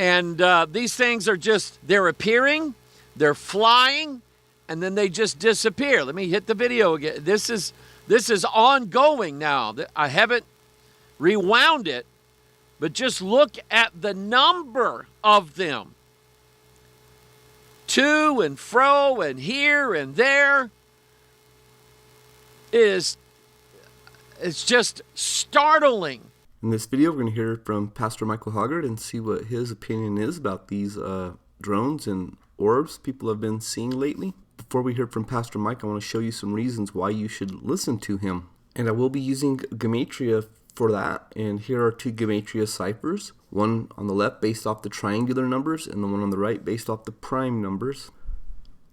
And these things are just, they're appearing, they're flying, and then they just disappear. Let me hit the video again. This is ongoing now. I haven't rewound it, but just look at the number of them. To and fro and here and there. It's just startling. In this video, we're going to hear from Pastor Michael Hoggard and see what his opinion is about these drones and orbs people have been seeing lately. Before we hear from Pastor Mike, I want to show you some reasons why you should listen to him. And I will be using Gematria for that. And here are two Gematria ciphers. One on the left based off the triangular numbers and the one on the right based off the prime numbers.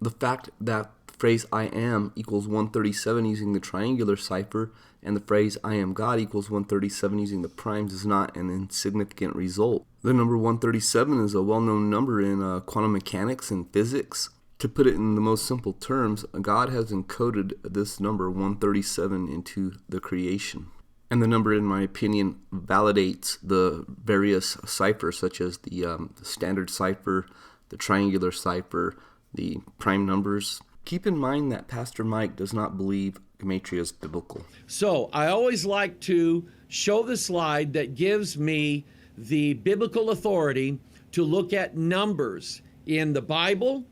The fact that the phrase I am equals 137 using the triangular cipher and the phrase I am God equals 137 using the primes is not an insignificant result. The number 137 is a well-known number in quantum mechanics and physics. To put it in the most simple terms, God has encoded this number 137 into the creation. And the number, in my opinion, validates the various ciphers such as the standard cipher, the triangular cipher, the prime numbers. Keep in mind that Pastor Mike does not believe Gematria is biblical. So I always like to show the slide that gives me the biblical authority to look at numbers in the Bible,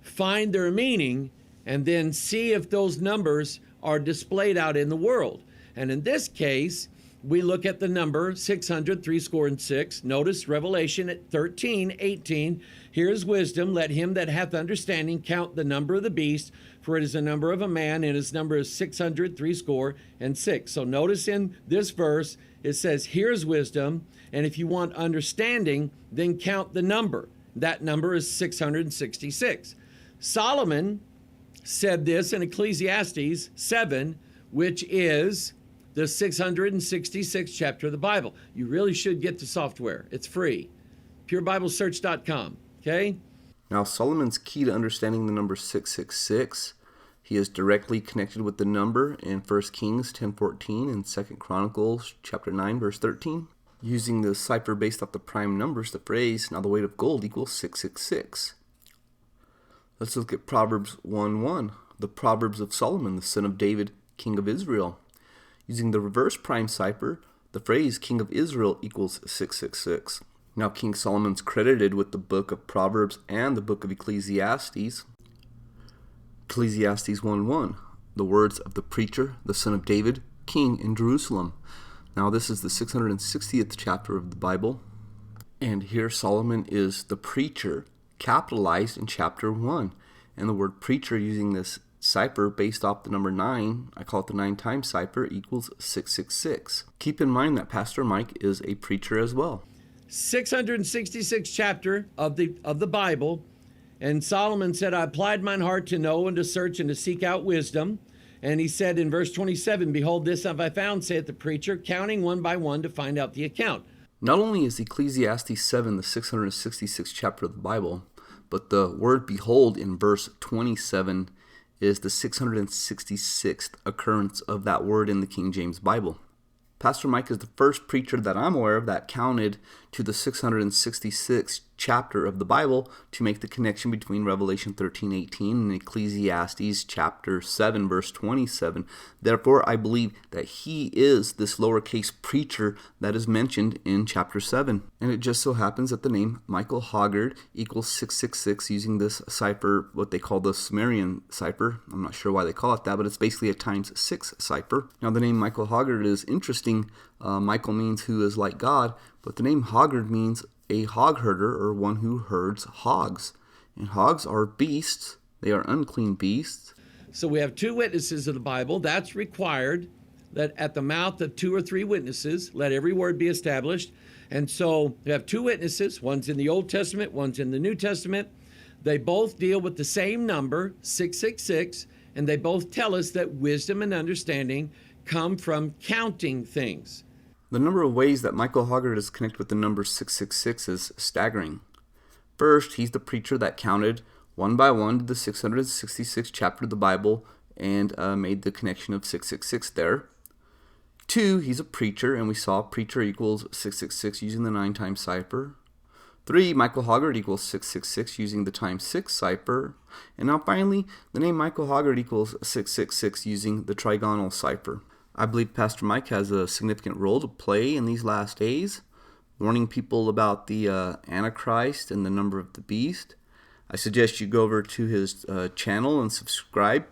find their meaning, and then see if those numbers are displayed out in the world. And in this case, we look at the number 600, 6. Notice Revelation at 13:18. Here's wisdom. Let him that hath understanding count the number of the beast, for it is the number of a man, and his number is 600, 6. So notice in this verse, it says, here's wisdom. And if you want understanding, then count the number. That number is 666. Solomon said this in Ecclesiastes 7, which is the 666th chapter of the Bible. You really should get the software. It's free. purebiblesearch.com. Okay? Now, Solomon's key to understanding the number 666, he is directly connected with the number in 1 Kings 10:14 and 2 Chronicles chapter 9, verse 13. Using the cipher based off the prime numbers, the phrase, now the weight of gold equals 666. Let's look at Proverbs 1:1, the Proverbs of Solomon, the son of David, king of Israel. Using the reverse prime cipher, the phrase king of Israel equals 666. Now King Solomon's credited with the book of Proverbs and the book of Ecclesiastes. Ecclesiastes 1:1, the words of the preacher, the son of David, king in Jerusalem. Now this is the 660th chapter of the Bible. And here Solomon is the preacher, capitalized in chapter 1. And the word preacher using this cipher based off the number 9, I call it the 9 times cipher, equals 666. Keep in mind that Pastor Mike is a preacher as well. 666th chapter of the Bible. And Solomon said, I applied mine heart to know and to search and to seek out wisdom. And he said in verse 27, behold, this have I found, saith the preacher, counting one by one to find out the account. Not only is Ecclesiastes 7 the 666th chapter of the Bible, but the word behold in verse 27 is the 666th occurrence of that word in the King James Bible. Pastor Mike is the first preacher that I'm aware of that counted to the 666th chapter of the Bible to make the connection between Revelation 13:18 and Ecclesiastes chapter 7 verse 27. Therefore, I believe that he is this lowercase preacher that is mentioned in chapter 7. And it just so happens that the name Michael Hoggard equals 666 using this cipher, what they call the Sumerian cipher. I'm not sure why they call it that, but it's basically a times 6 cipher. Now, the name Michael Hoggard is interesting. Michael means who is like God, but the name Hoggard means a hog herder or one who herds hogs. And hogs are beasts. They are unclean beasts. So we have two witnesses of the Bible. That's required, that at the mouth of 2 or 3 witnesses, let every word be established. And so we have 2 witnesses. One's in the Old Testament, one's in the New Testament. They both deal with the same number, 666, and they both tell us that wisdom and understanding come from counting things. The number of ways that Michael Hoggard is connected with the number 666 is staggering. First, he's the preacher that counted one by one to the 666th chapter of the Bible and made the connection of 666 there. 2, he's a preacher, and we saw preacher equals 666 using the 9 times cipher. 3, Michael Hoggard equals 666 using the times 6 cipher. And now finally, the name Michael Hoggard equals 666 using the trigonal cipher. I believe Pastor Mike has a significant role to play in these last days, warning people about the Antichrist and the number of the beast. I suggest you go over to his channel and subscribe.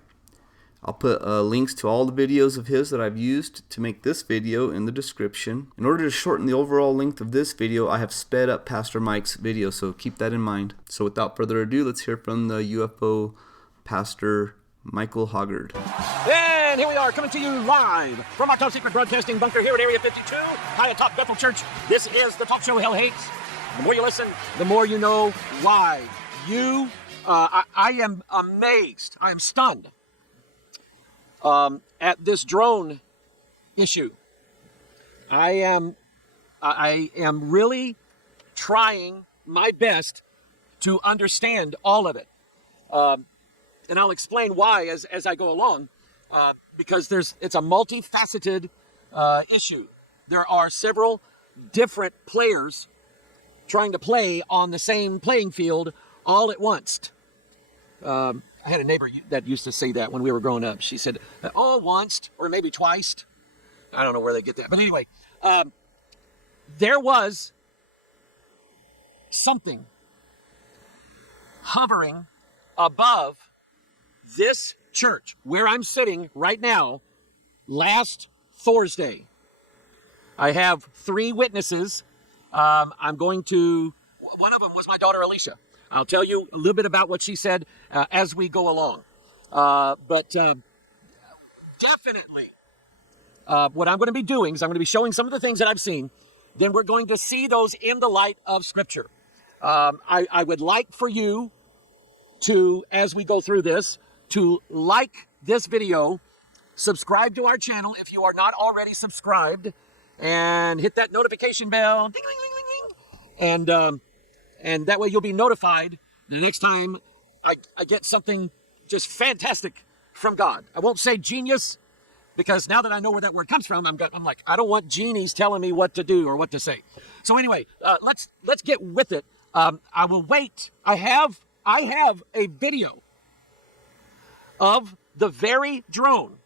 I'll put links to all the videos of his that I've used to make this video in the description. In order to shorten the overall length of this video, I have sped up Pastor Mike's video, so keep that in mind. So without further ado, let's hear from the UFO Pastor Michael Hoggard. And here we are, coming to you live from our top secret broadcasting bunker here at Area 52, high atop Bethel Church. This is the talk show Hell Hates. The more you listen, the more you know why. I am amazed, I am stunned at this drone issue. I am really trying my best to understand all of it. And I'll explain why as I go along, because it's a multifaceted issue. There are several different players trying to play on the same playing field all at once. I had a neighbor that used to say that when we were growing up. She said, all once, or maybe twice. I don't know where they get that. But anyway, there was something hovering above this church where I'm sitting right now last Thursday. I have 3 witnesses. One of them was my daughter Alicia. I'll tell you a little bit about what she said as we go along. But definitely what I'm going to be doing is I'm going to be showing some of the things that I've seen. Then we're going to see those in the light of Scripture. I would like for you to, as we go through this, to like this video, subscribe to our channel if you are not already subscribed, and hit that notification bell, ding, ding, ding, ding, ding. And that way you'll be notified the next time I get something just fantastic from God. I won't say genius, because now that I know where that word comes from, I'm like, I don't want genies telling me what to do or what to say. So anyway, let's get with it. I will wait. I have a video of the very drone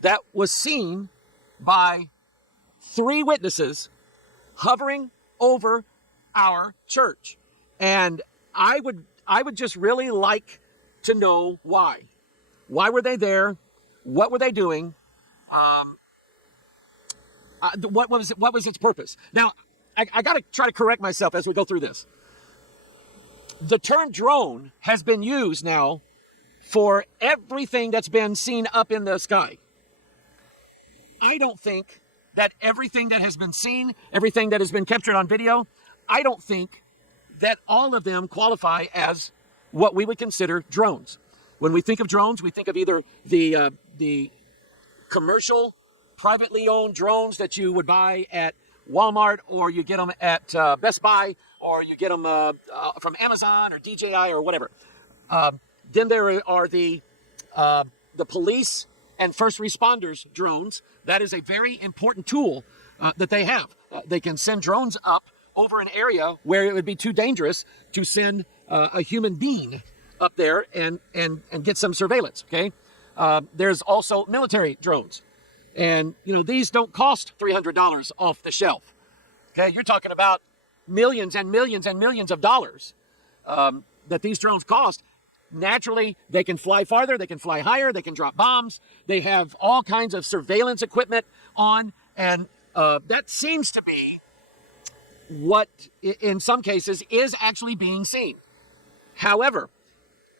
that was seen by 3 witnesses hovering over our church. And I would just really like to know why. Why were they there? What were they doing? What was its purpose? Now, I got to try to correct myself as we go through this. The term drone has been used now for everything that's been seen up in the sky. I don't think that everything that has been seen, everything that has been captured on video, I don't think that all of them qualify as what we would consider drones. When we think of drones, we think of either the commercial, privately owned drones that you would buy at Walmart, or you get them at Best Buy, or you get them from Amazon or DJI or whatever. Then there are the police and first responders drones. That is a very important tool that they have. They can send drones up over an area where it would be too dangerous to send a human being up there and get some surveillance, okay? There's also military drones. And, these don't cost $300 off the shelf, okay? You're talking about millions and millions and millions of dollars that these drones cost. Naturally, they can fly farther, they can fly higher, they can drop bombs. They have all kinds of surveillance equipment on, and that seems to be what, in some cases, is actually being seen. However,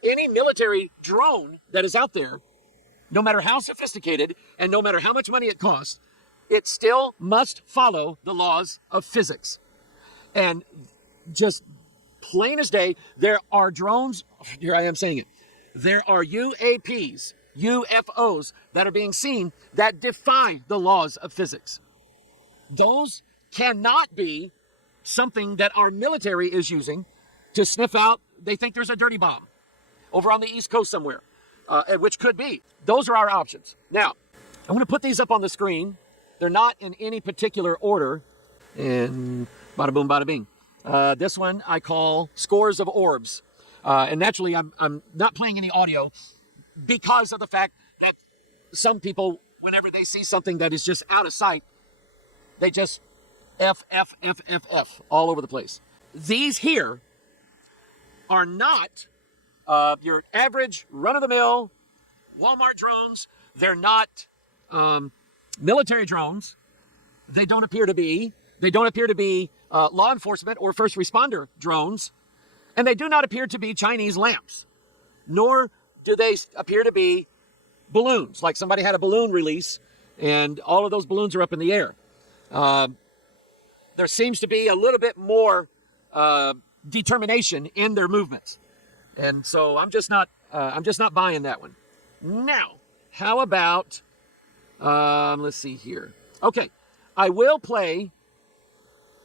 any military drone that is out there, no matter how sophisticated and no matter how much money it costs, it still must follow the laws of physics. And just plain as day, there are drones, here I am saying it, there are UAPs, UFOs that are being seen that defy the laws of physics. Those cannot be something that our military is using to sniff out. They think there's a dirty bomb over on the East Coast somewhere, which could be. Those are our options. Now, I'm going to put these up on the screen. They're not in any particular order. And bada boom, bada bing. This one I call Scores of Orbs. And naturally, I'm not playing any audio because of the fact that some people, whenever they see something that is just out of sight, they just F all over the place. These here are not your average run-of-the-mill Walmart drones. They're not military drones. They don't appear to be. They don't appear to be law enforcement or first responder drones. And they do not appear to be Chinese lamps. Nor do they appear to be balloons, like somebody had a balloon release and all of those balloons are up in the air. There seems to be a little bit more determination in their movements. And so I'm just not buying that one. Now, how about, let's see here. Okay, I will play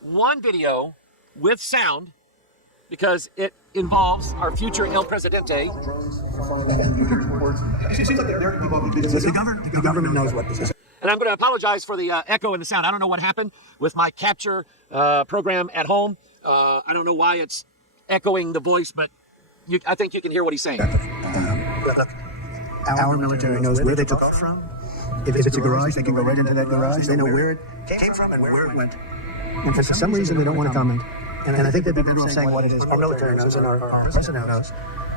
one video with sound because it involves our future El Presidente. The government knows what this is. And I'm going to apologize for the echo and the sound. I don't know what happened with my capture program at home. I don't know why it's echoing the voice, but I think you can hear what he's saying. Look, our military knows where they took off from. If it's a garage, they can go right into that garage. They know where it came from and where it went. And for some reason, they don't want to comment. And I think they'd be better off saying what it is. Our military knows and our president knows.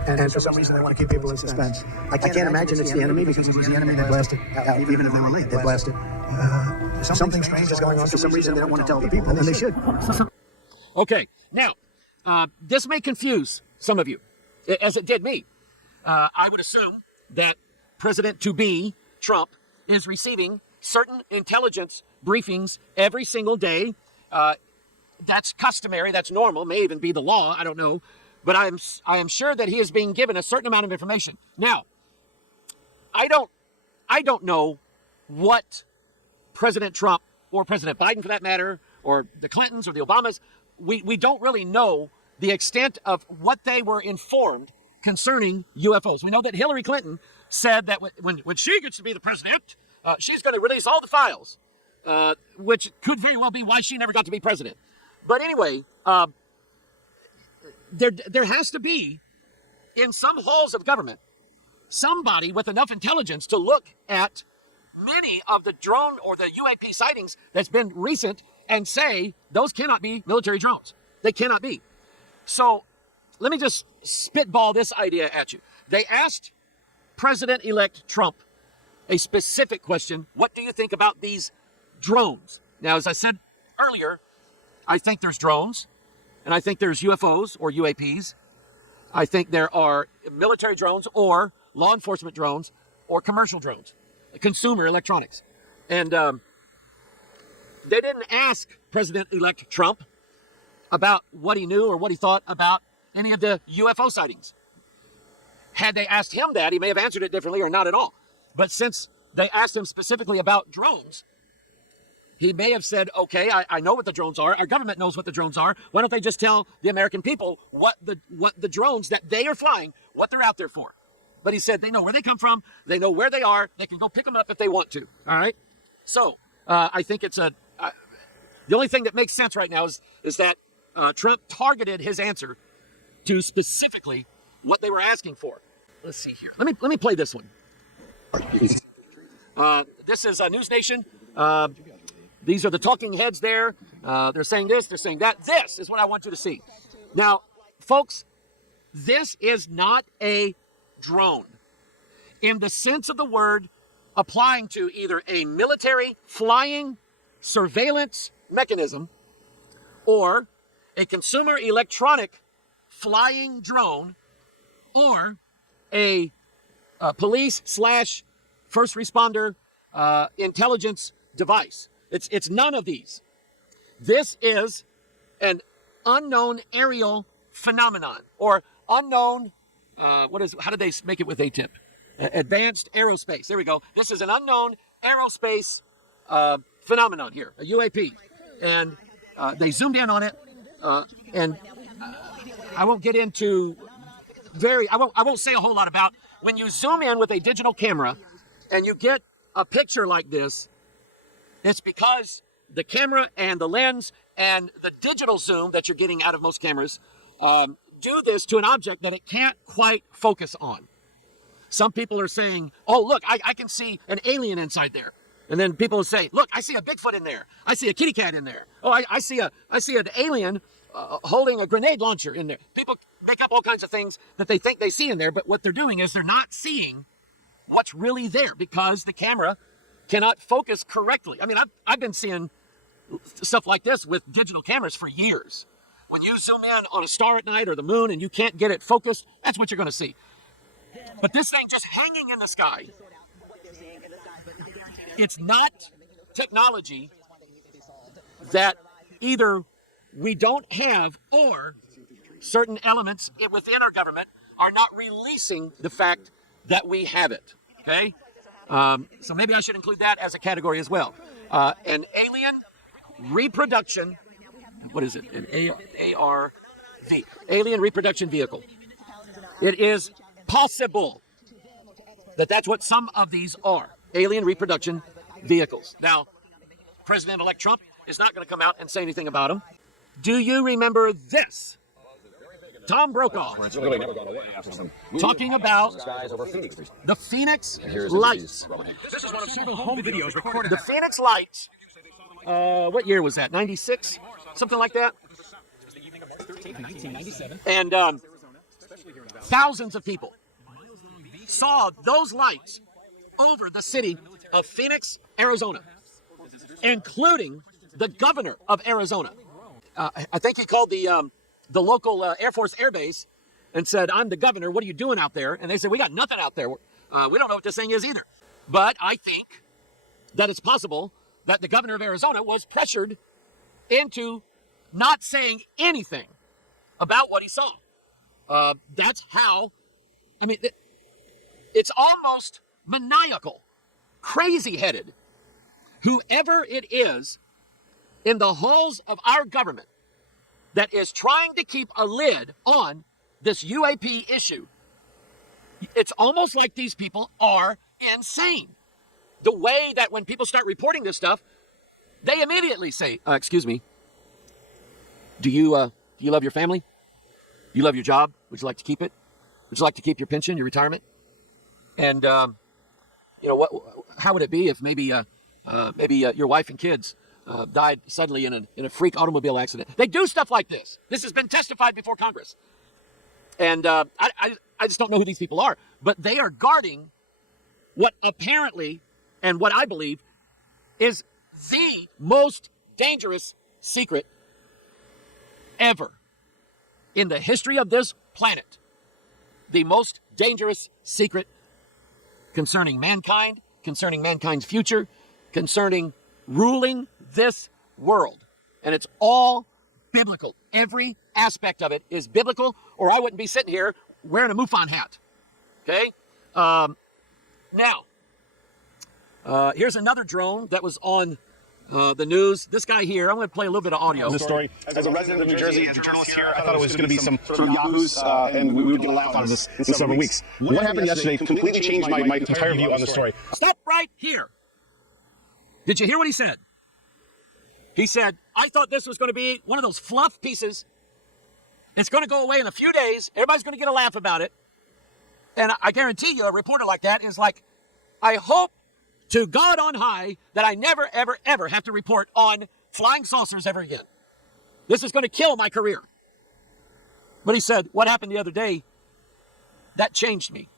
And for some reason, they want to keep people in suspense. I can't imagine it's the enemy because it was the enemy that blasted. Even if they were late, they blasted. Something strange is going on. For some reason, they don't want to tell the people, and they should. Okay, now, this may confuse some of you, as it did me. I would assume that President-to-be Trump is receiving certain intelligence briefings every single day. That's customary, that's normal, may even be the law, I don't know. But I am sure that he is being given a certain amount of information. Now, I don't know what President Trump, or President Biden for that matter, or the Clintons or the Obamas, we don't really know the extent of what they were informed concerning UFOs. We know that Hillary Clinton said that when she gets to be the president, she's going to release all the files, which could very well be why she never got to be president. But anyway, there has to be, in some halls of government, somebody with enough intelligence to look at many of the drone or the UAP sightings that's been recent and say those cannot be military drones. They cannot be. So let me just spitball this idea at you. They asked President-elect Trump a specific question. What do you think about these drones? Now, as I said earlier, I think there's drones, and I think there's UFOs or UAPs. I think there are military drones or law enforcement drones or commercial drones, consumer electronics. And they didn't ask President-elect Trump about what he knew or what he thought about any of the UFO sightings. Had they asked him that, he may have answered it differently or not at all. But since they asked him specifically about drones, he may have said, okay, I know what the drones are. Our government knows what the drones are. Why don't they just tell the American people what the drones that they are flying, what they're out there for? But he said they know where they come from. They know where they are. They can go pick them up if they want to. All right? So I think it's the only thing that makes sense right now is that Trump targeted his answer to specifically what they were asking for. Let's see here. Let me play this one. This is News Nation. These are the talking heads there. They're saying this, they're saying that. This is what I want you to see. Now, folks, this is not a drone in the sense of the word applying to either a military flying surveillance mechanism or a consumer electronic flying drone or a police / first responder intelligence device. It's none of these. This is an unknown aerial phenomenon or unknown, how did they make it with ATIP? Advanced aerospace. There we go. This is an unknown aerospace phenomenon here, a UAP. And they zoomed in on it. And I won't get into I won't say a whole lot about when you zoom in with a digital camera and you get a picture like this. It's because the camera and the lens and the digital zoom that you're getting out of most cameras do this to an object that it can't quite focus on. Some people are saying, oh, look, I can see an alien inside there. And then people will say, look, I see a Bigfoot in there. I see a kitty cat in there. Oh, I see an alien holding a grenade launcher in there. People make up all kinds of things that they think they see in there, but what they're doing is they're not seeing what's really there because the camera cannot focus correctly. I mean, I've been seeing stuff like this with digital cameras for years. When you zoom in on a star at night or the moon and you can't get it focused, that's what you're going to see. But this thing just hanging in the sky, it's not technology that either we don't have or certain elements within our government are not releasing the fact that we have it, okay? So maybe I should include that as a category as well. An alien reproduction, what is it? An ARV, alien reproduction vehicle. It is possible that that's what some of these are, alien reproduction vehicles. Now, President-elect Trump is not going to come out and say anything about them. Do you remember this? Tom Brokaw talking about the Phoenix Lights. This is one of several home videos recorded. The Phoenix Lights, what year was that? 96? Something like that? 1997. And thousands of people saw those lights over the city of Phoenix, Arizona, including the governor of Arizona. I think he called the local Air Force Air Base and said, I'm the governor, what are you doing out there? And they said, we got nothing out there. We don't know what this thing is either. But I think that it's possible that the governor of Arizona was pressured into not saying anything about what he saw. That's how, I mean, it's almost maniacal, crazy-headed. Whoever it is in the halls of our government that is trying to keep a lid on this UAP issue, it's almost like these people are insane. The way that when people start reporting this stuff, they immediately say, excuse me, do you love your family? Do you love your job? Would you like to keep it? Would you like to keep your pension, your retirement? And, you know, how would it be if maybe your wife and kids died suddenly in a freak automobile accident? They do stuff like this. This has been testified before Congress. And I just don't know who these people are. But they are guarding what apparently, and what I believe, is the most dangerous secret ever in the history of this planet. The most dangerous secret concerning mankind, concerning mankind's future, concerning ruling this world. And it's all biblical. Every aspect of it is biblical, or I wouldn't be sitting here wearing a MUFON hat. Okay? Now, here's another drone that was on the news. This guy here, I'm going to play a little bit of audio. This story, as a resident of New Jersey, as a journalist here, I thought it was going to be some sort of yahoos, and we would get a laugh out of this in several weeks. What happened yesterday completely changed my entire view on the story. Stop right here. Did you hear what he said? He said, I thought this was going to be one of those fluff pieces. It's going to go away in a few days. Everybody's going to get a laugh about it. And I guarantee you, a reporter like that is like, I hope to God on high that I never, ever, ever have to report on flying saucers ever again. This is going to kill my career. But he said, what happened the other day, that changed me.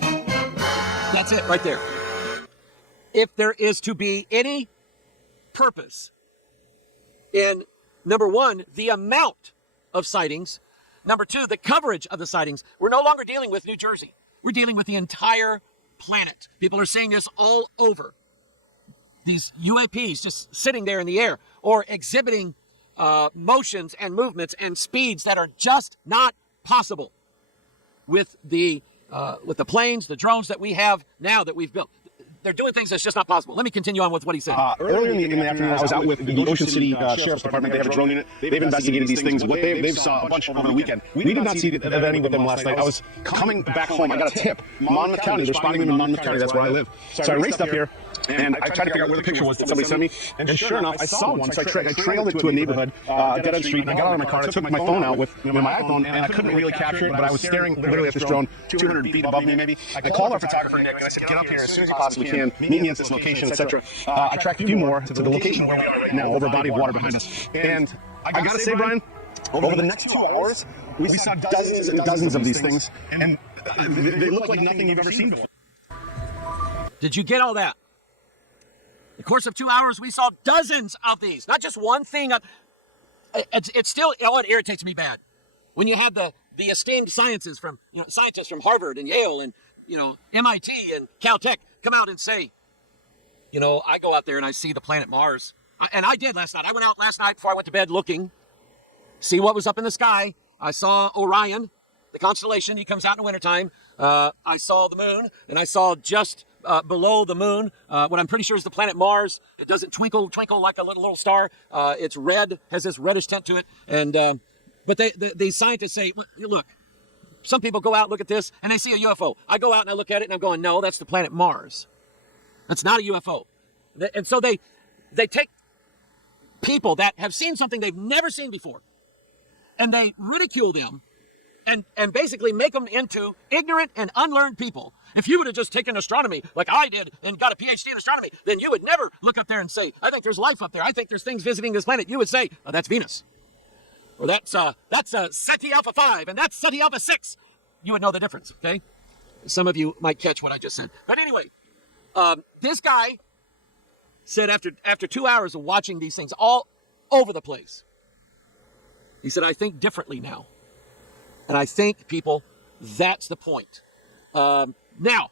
That's it right there. If there is to be any purpose in, number one, the amount of sightings, number two, the coverage of the sightings, we're no longer dealing with New Jersey. We're dealing with the entire planet. People are seeing this all over. These UAPs just sitting there in the air or exhibiting motions and movements and speeds that are just not possible with the planes, the drones that we have now that we've built. they're doing things that's just not possible. Let me continue on with what he said. Earlier in the afternoon, I was out with the Ocean City Sheriff's Department. They have a drone unit. They've investigated these things. What they've saw a bunch over the weekend. We did not see any with them last night. I was coming back home. I got a tip. Monmouth County. They're spotting them in Monmouth County. That's where I live. So I raced up here. And I tried to figure out where the picture was that somebody sent me, and sure enough, I saw one. So I trailed it to a neighborhood, dead end street, and I got out of my car, and I took my phone out with my iPhone, and I couldn't really capture it, but I was staring literally at this drone 200 feet above me, maybe. I called our photographer, Nick, and I said, get up here as soon as you possibly can, meet me at this location, etc. I tracked a few more to the location where we are right now, over a body of water behind us. And I gotta say, Brian, over the next 2 hours, we saw dozens and dozens of these things, and they look like nothing you've ever seen before. Did you get all that? In the course of 2 hours, we saw dozens of these, not just one thing. It's still, it irritates me bad when you have the esteemed scientists from Harvard and Yale and MIT and Caltech come out and say, I go out there and I see the planet Mars, and I did last night. I went out last night before I went to bed looking, see what was up in the sky. I saw Orion, the constellation. He comes out in the wintertime. I saw the moon, and I saw just below the moon what I'm pretty sure is the planet Mars. It doesn't twinkle like a little star. It's red, has this reddish tint to it. And but these scientists say, look, some people go out, look at this, and they see a UFO. I go out and I look at it, and I'm going, no, that's the planet Mars. That's not a UFO. And so they take people that have seen something they've never seen before, and they ridicule them and basically make them into ignorant and unlearned people. If you would have just taken astronomy like I did and got a PhD in astronomy, then you would never look up there and say, I think there's life up there. I think there's things visiting this planet. You would say, oh, that's Venus. Or that's Ceti Alpha 5, and that's Ceti Alpha 6. You would know the difference, okay? Some of you might catch what I just said. But anyway, this guy said after 2 hours of watching these things all over the place, he said, I think differently now. And I think, people, that's the point. Now,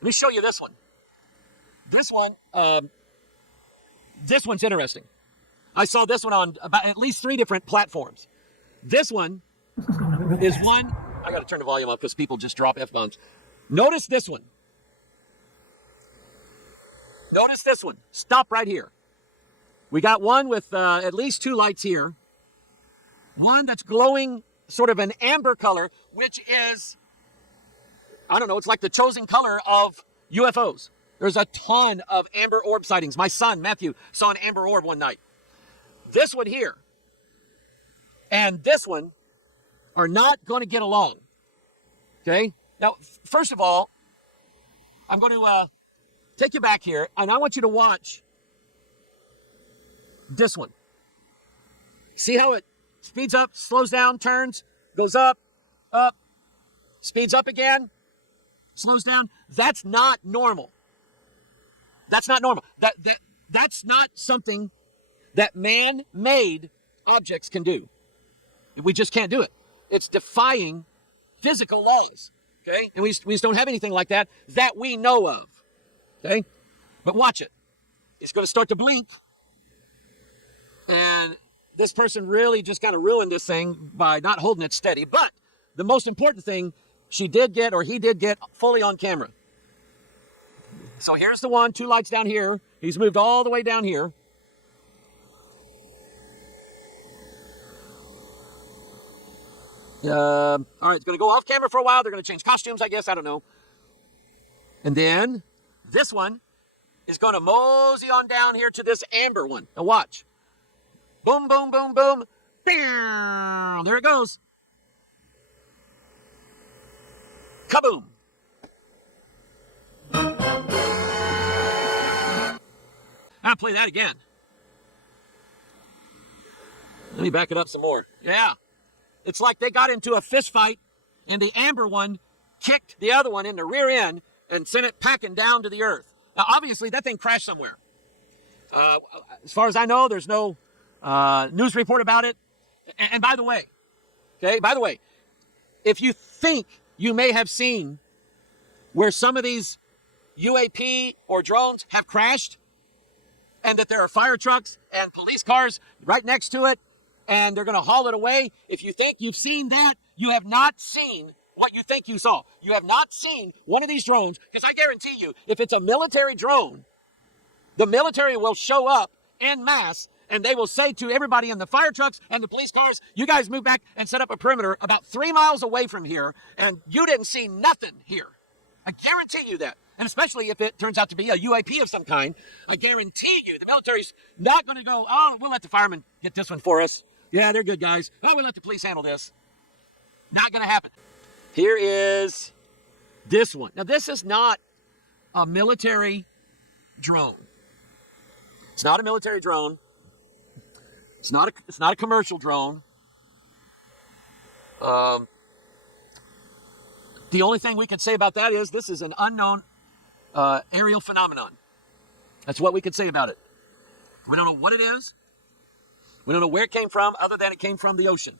let me show you this one. This one's interesting. I saw this one on about at least 3 different platforms. This one is one. I got to turn the volume up because people just drop F-bombs. Notice this one. Notice this one. Stop right here. We got one with at least 2 lights here. One that's glowing sort of an amber color, which is, I don't know, it's like the chosen color of UFOs. There's a ton of amber orb sightings. My son, Matthew, saw an amber orb one night. This one here and this one are not going to get along. Okay? Now, first of all, I'm going to take you back here, and I want you to watch this one. See how it speeds up, slows down, turns, goes up, speeds up again, slows down. That's not normal. That's not normal. That's not something that man-made objects can do. We just can't do it. It's defying physical laws, okay? And we just don't have anything like that we know of, okay? But watch it. It's going to start to blink, and this person really just kind of ruined this thing by not holding it steady. But the most important thing, he did get fully on camera. So here's the one, 2 lights down here. He's moved all the way down here. All right, it's going to go off camera for a while. They're going to change costumes, I guess. I don't know. And then this one is going to mosey on down here to this amber one. Now watch. Boom, boom, boom, boom. There it goes. Kaboom. I'll play that again. Let me back it up some more. Yeah. It's like they got into a fist fight, and the amber one kicked the other one in the rear end and sent it packing down to the earth. Now, obviously, that thing crashed somewhere. As far as I know, there's no news report about it. And by the way, if you think you may have seen where some of these UAP or drones have crashed, and that there are fire trucks and police cars right next to it, and they're going to haul it away. If you think you've seen that, you have not seen what you think you saw. You have not seen one of these drones, because I guarantee you, if it's a military drone, the military will show up en masse, and they will say to everybody in the fire trucks and the police cars, you guys move back and set up a perimeter about 3 miles away from here, and you didn't see nothing here. I guarantee you that. And especially if it turns out to be a UAP of some kind, I guarantee you the military's not going to go, oh, we'll let the firemen get this one for us. Yeah, they're good guys. Oh, we'll let the police handle this. Not going to happen. Here is this one. Now, this is not a military drone. It's not a military drone. It's not a commercial drone. The only thing we can say about that is this is an unknown aerial phenomenon. That's what we can say about it. We don't know what it is. We don't know where it came from, other than it came from the ocean.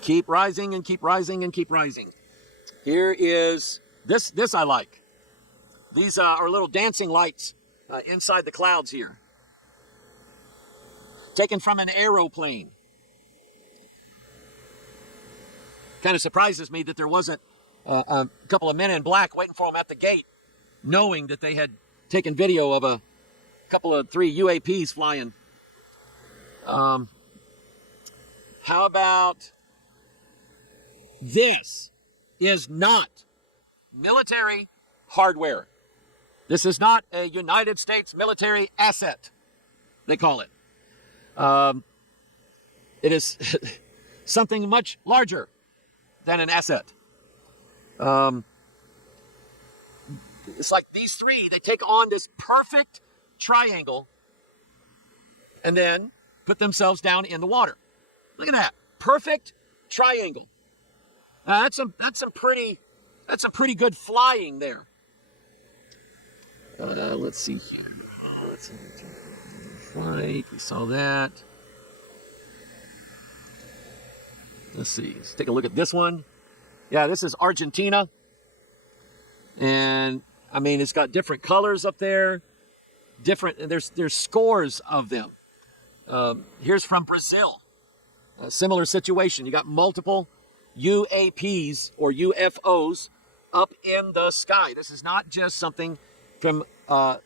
Keep rising and keep rising and keep rising. Here is this I like. These are little dancing lights inside the clouds here. Taken from an aeroplane. Kind of surprises me that there wasn't a couple of men in black waiting for them at the gate, knowing that they had taken video of a couple of 3 UAPs flying. How about this? Is not military hardware. This is not a United States military asset, they call it. It is something much larger than an asset. It's like these 3, they take on this perfect triangle and then put themselves down in the water. Look at that. Perfect triangle. That's some pretty good flying there. Let's see here. Flight. We saw that. Let's see. Let's take a look at this one. Yeah, this is Argentina. And I mean, it's got different colors up there. There's scores of them. Here's from Brazil. A similar situation. You got multiple UAPs or UFOs up in the sky. This is not just something from, I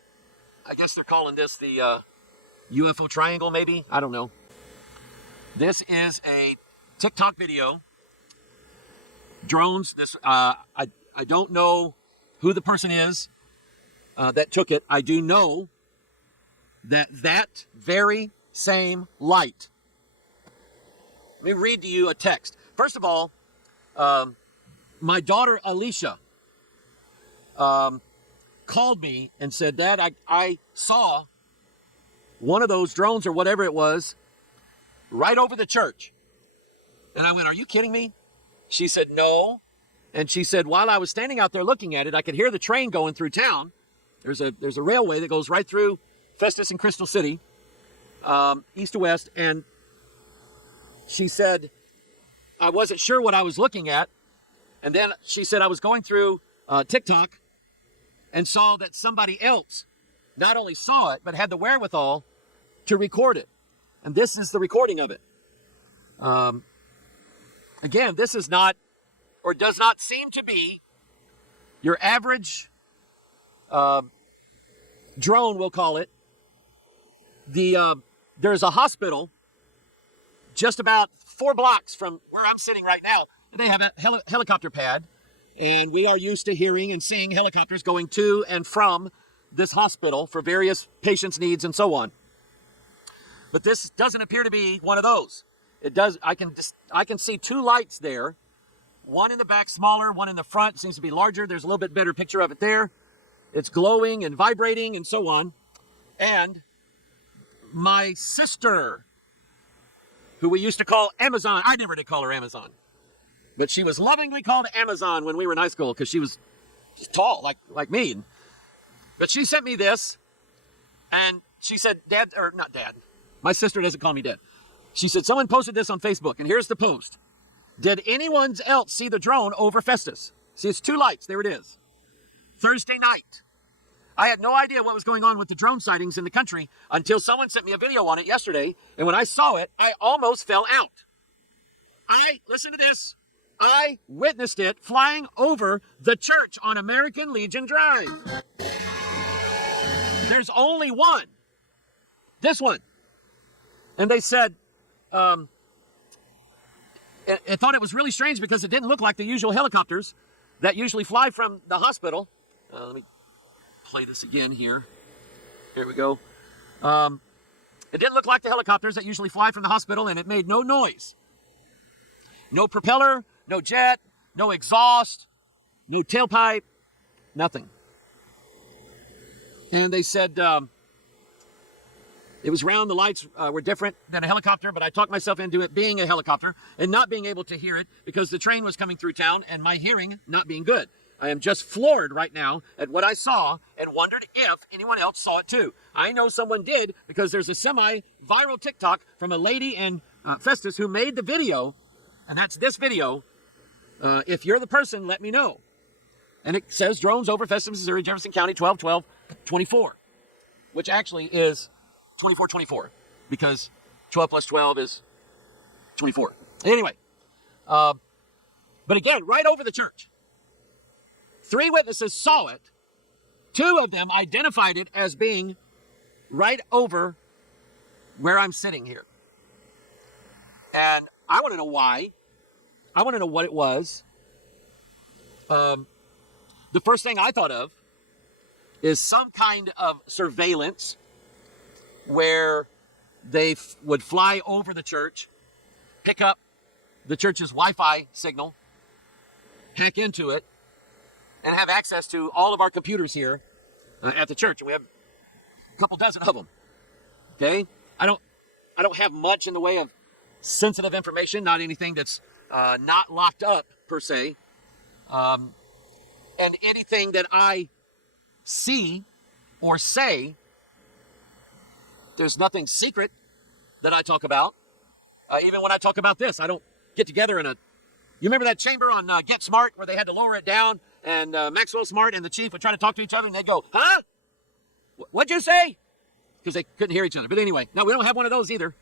guess they're calling this the UFO triangle, maybe? I don't know. This is a TikTok video. Drones. This I don't know who the person is that took it. I do know that very same light. Let me read to you a text. First of all, my daughter Alicia called me and said, Dad, I saw one of those drones or whatever it was right over the church. And I went, are you kidding me? She said, no. And she said, while I was standing out there looking at it, I could hear the train going through town. There's a railway that goes right through Festus and Crystal City, east to west. And she said, I wasn't sure what I was looking at. And then she said, I was going through TikTok and saw that somebody else not only saw it, but had the wherewithal to record it. And this is the recording of it. Again, this is not, or does not seem to be, your average drone, we'll call it. There's a hospital just about 4 blocks from where I'm sitting right now. They have a helicopter pad, and we are used to hearing and seeing helicopters going to and from this hospital for various patients' needs and so on. But this doesn't appear to be one of those. It does. I can see 2 lights there. One in the back, smaller. One in the front, seems to be larger. There's a little bit better picture of it there. It's glowing and vibrating and so on. And my sister, who we used to call Amazon. I never did call her Amazon. But she was lovingly called Amazon when we were in high school because she was just tall, like me. But she sent me this, and she said, Dad, or not Dad. My sister doesn't call me Dad. She said, someone posted this on Facebook, and here's the post. Did anyone else see the drone over Festus? See, it's 2 lights. There it is. Thursday night. I had no idea what was going on with the drone sightings in the country until someone sent me a video on it yesterday, and when I saw it, I almost fell out. Listen to this, I witnessed it flying over the church on American Legion Drive. There's only one. This one. And they said, I thought it was really strange because it didn't look like the usual helicopters that usually fly from the hospital. Let me play this again here. Here we go. It didn't look like the helicopters that usually fly from the hospital, and it made no noise. No propeller, no jet, no exhaust, no tailpipe, nothing. And they said it was round, the lights were different than a helicopter, but I talked myself into it being a helicopter and not being able to hear it because the train was coming through town and my hearing not being good. I am just floored right now at what I saw and wondered if anyone else saw it too. I know someone did because there's a semi-viral TikTok from a lady in Festus who made the video, and that's this video. If you're the person, let me know. And it says drones over Festus, Missouri, Jefferson County, 12-12-24, which actually is 24-24 because 12 plus 12 is 24. Anyway, but again, right over the church. 3 witnesses saw it. 2 of them identified it as being right over where I'm sitting here. And I want to know why. I want to know what it was. The first thing I thought of is some kind of surveillance where they would fly over the church, pick up the church's Wi-Fi signal, hack into it, and have access to all of our computers here at the church. And we have a couple dozen of them. Okay? I don't have much in the way of sensitive information, not anything that's not locked up per se. And anything that I see or say, there's nothing secret that I talk about. Even when I talk about this, I don't get together in a... You remember that chamber on Get Smart where they had to lower it down and Maxwell Smart and the chief would try to talk to each other and they'd go, huh? What'd you say? Because they couldn't hear each other. But anyway, no, we don't have one of those either.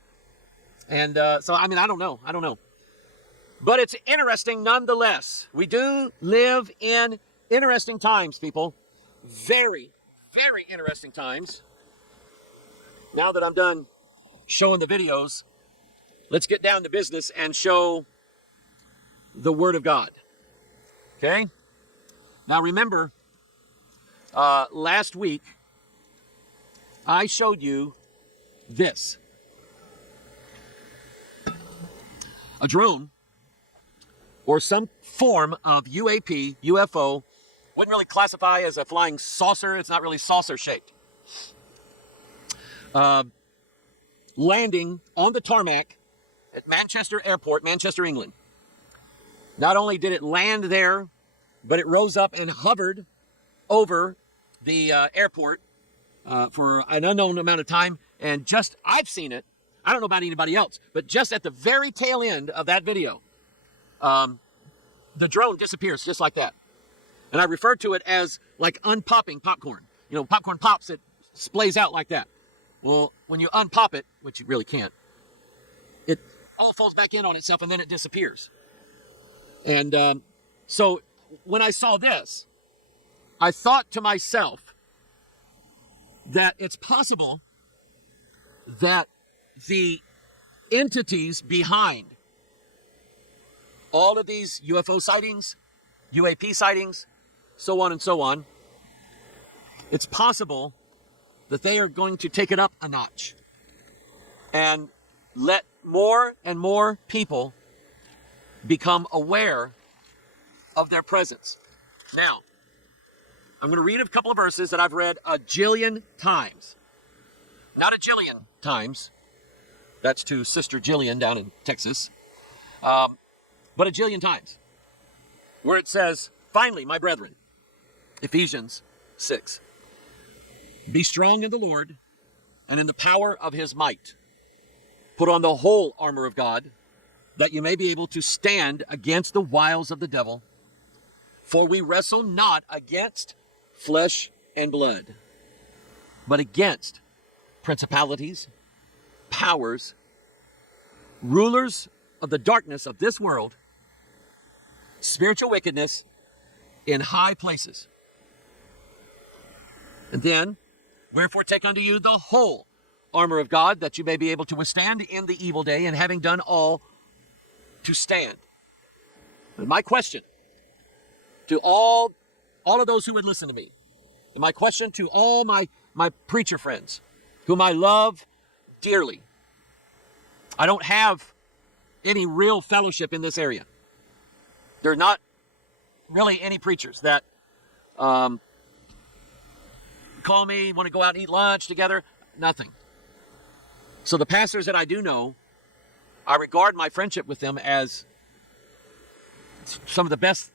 And so, I mean, I don't know. But it's interesting nonetheless. We do live in interesting times, people. Very, very interesting times. Now that I'm done showing the videos, let's get down to business and show the Word of God. Okay? Now remember, last week, I showed you this. A drone, or some form of UAP, UFO, wouldn't really classify as a flying saucer. It's not really saucer-shaped. Landing on the tarmac at Manchester Airport, Manchester, England. Not only did it land there, but it rose up and hovered over the airport for an unknown amount of time. And just, I've seen it. I don't know about anybody else, but just at the very tail end of that video, the drone disappears just like that. And I refer to it as like unpopping popcorn. You know, popcorn pops, it splays out like that. Well, when you unpop it, which you really can't, it all falls back in on itself and then it disappears. And so when I saw this, I thought to myself that it's possible that the entities behind all of these UFO sightings, UAP sightings, so on and so on, it's possible that they are going to take it up a notch and let more and more people become aware of their presence. Now, I'm going to read a couple of verses that I've read a jillion times. Not a jillion times. That's to Sister Jillian down in Texas. But a jillion times. Where it says, finally, my brethren, Ephesians 6. Be strong in the Lord and in the power of his might. Put on the whole armor of God, that you may be able to stand against the wiles of the devil. For we wrestle not against flesh and blood, but against principalities, powers, rulers of the darkness of this world, spiritual wickedness in high places. And then, wherefore take unto you the whole armor of God, that you may be able to withstand in the evil day, and having done all, to stand. And my question to all of those who would listen to me, and my question to all my preacher friends, whom I love dearly. I don't have any real fellowship in this area. There are not really any preachers that call me, want to go out and eat lunch together. Nothing. So the pastors that I do know, I regard my friendship with them as some of the best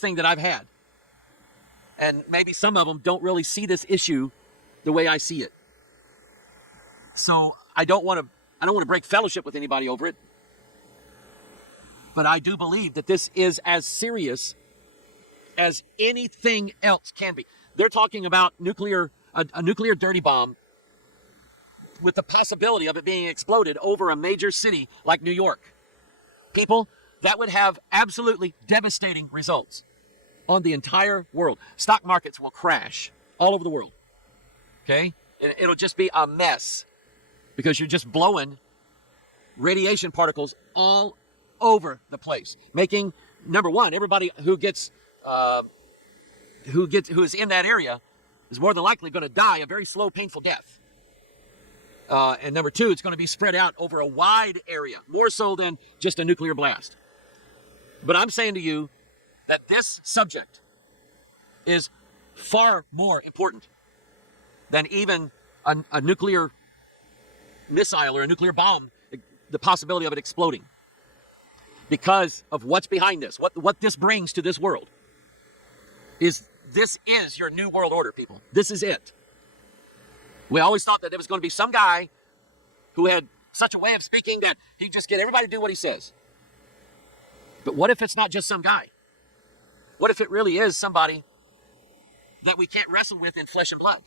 thing that I've had. And maybe some of them don't really see this issue the way I see it. So I don't want to break fellowship with anybody over it. But I do believe that this is as serious as anything else can be. They're talking about a nuclear dirty bomb with the possibility of it being exploded over a major city like New York. People, that would have absolutely devastating results on the entire world. Stock markets will crash all over the world. Okay? It'll just be a mess because you're just blowing radiation particles all over the place, making, number one, everybody who is in that area is more than likely going to die a very slow, painful death. And number two, it's going to be spread out over a wide area, more so than just a nuclear blast. But I'm saying to you that this subject is far more important than even a nuclear missile or a nuclear bomb, the possibility of it exploding. Because of what's behind this, what this brings to this world. This is your new world order, people. This is it. We always thought that there was going to be some guy who had such a way of speaking that he'd just get everybody to do what he says. But what if it's not just some guy? What if it really is somebody that we can't wrestle with in flesh and blood?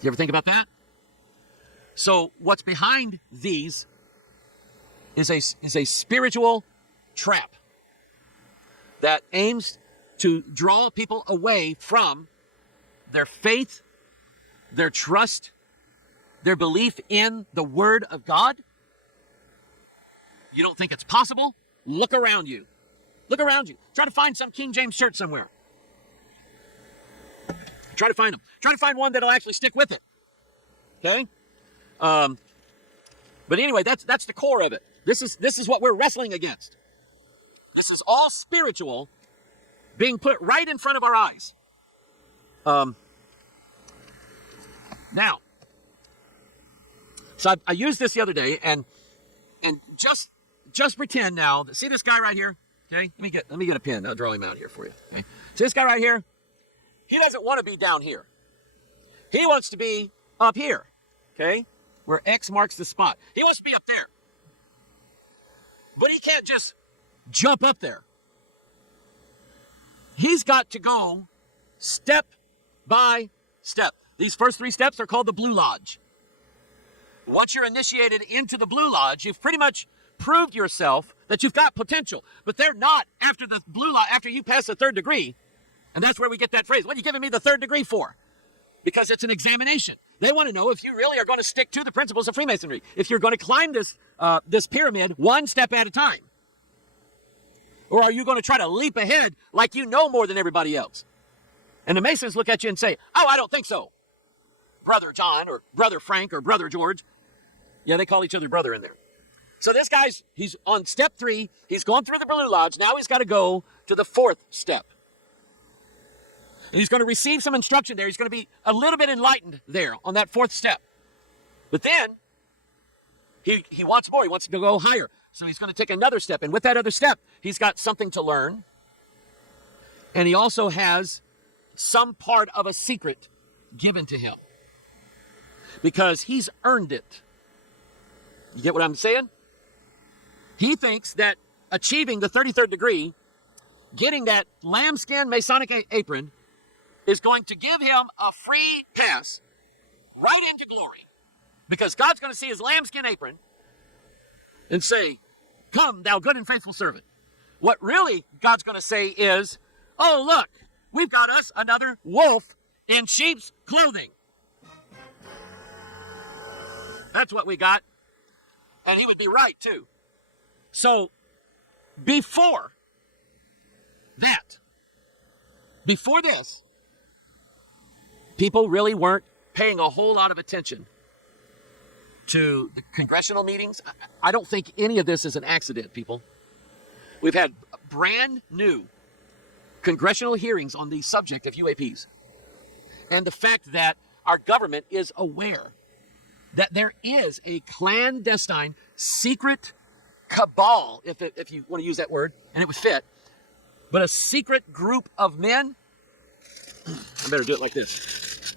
You ever think about that? So what's behind these is a spiritual trap that aims to draw people away from their faith, their trust, their belief in the Word of God. You don't think it's possible? Look around you. Look around you. Try to find some King James church somewhere. Try to find them. Try to find one that'll actually stick with it. Okay? But anyway, that's the core of it. This is what we're wrestling against. This is all spiritual being put right in front of our eyes. Now, so I used this the other day, and just pretend now. See this guy right here? Okay, let me get a pen. I'll draw him out here for you. Okay, see this guy right here? He doesn't want to be down here. He wants to be up here. Okay, where X marks the spot. He wants to be up there, but he can't just jump up there. He's got to go step by step. These first 3 steps are called the Blue Lodge. Once you're initiated into the Blue Lodge, you've pretty much proved yourself that you've got potential. But they're not after the Blue Lodge, after you pass the 3rd degree. And that's where we get that phrase. What are you giving me the 3rd degree for? Because it's an examination. They want to know if you really are going to stick to the principles of Freemasonry. If you're going to climb this pyramid 1 step at a time. Or are you going to try to leap ahead like you know more than everybody else? And the Masons look at you and say, oh, I don't think so. Brother John or Brother Frank or Brother George. Yeah, they call each other brother in there. So this he's on step 3. He's gone through the Blue Lodge. Now he's got to go to the 4th step. And he's going to receive some instruction there. He's going to be a little bit enlightened there on that 4th step. But then he wants more. He wants to go higher. So he's going to take another step. And with that other step, he's got something to learn. And he also has some part of a secret given to him. Because he's earned it. You get what I'm saying? He thinks that achieving the 33rd degree, getting that lambskin Masonic apron, is going to give him a free pass right into glory. Because God's going to see his lambskin apron and say, come, thou good and faithful servant. What really God's going to say is, oh, look, we've got us another wolf in sheep's clothing. That's what we got. And he would be right, too. So, before this, people really weren't paying a whole lot of attention to the congressional meetings. I don't think any of this is an accident, people. We've had brand new congressional hearings on the subject of UAPs. And the fact that our government is aware that there is a clandestine, secret cabal, if you want to use that word, and it would fit, but a secret group of men. I better do it like this.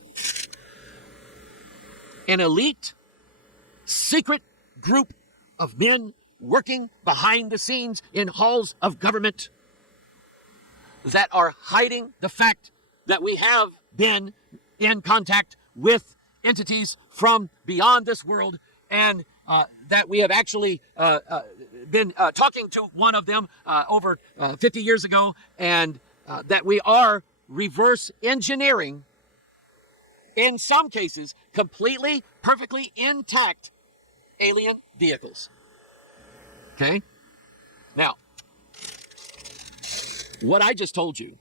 An elite, secret group of men working behind the scenes in halls of government that are hiding the fact that we have been in contact with entities from beyond this world, and that we have actually been talking to one of them over 50 years ago, and that we are reverse engineering, in some cases, completely, perfectly intact alien vehicles. Okay? Now, what I just told you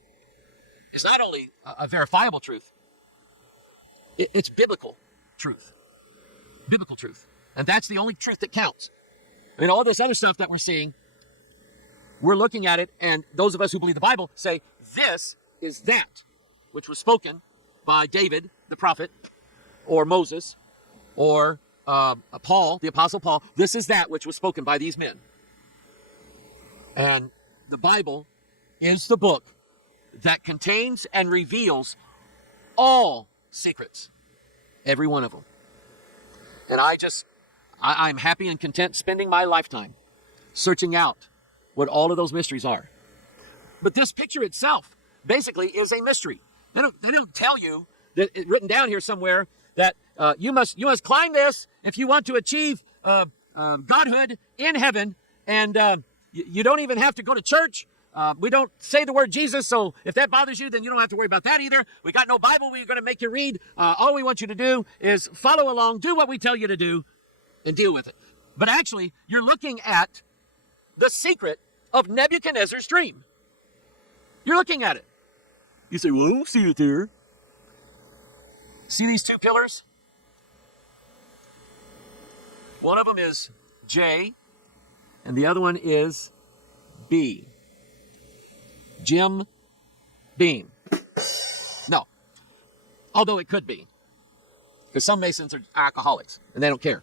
is not only a verifiable truth, it's biblical truth. Biblical truth. And that's the only truth that counts. I mean, all this other stuff that we're seeing, we're looking at it, and those of us who believe the Bible say, this is that which was spoken by David, the prophet, or Moses, or Paul, the Apostle Paul. This is that which was spoken by these men. And the Bible is the book that contains and reveals all secrets, every one of them. And I'm happy and content spending my lifetime searching out what all of those mysteries are. But this picture itself basically is a mystery. They don't tell you that it's written down here somewhere that you must climb this if you want to achieve godhood in heaven, and you don't even have to go to church. We don't say the word Jesus, so if that bothers you, then you don't have to worry about that either. We got no Bible we're going to make you read. All we want you to do is follow along, do what we tell you to do, and deal with it. But actually, you're looking at the secret of Nebuchadnezzar's dream. You're looking at it. You say, well, I don't see it there. See these two pillars? One of them is J, and the other one is B. Jim Beam. No. Although it could be. Because some Masons are alcoholics, and they don't care.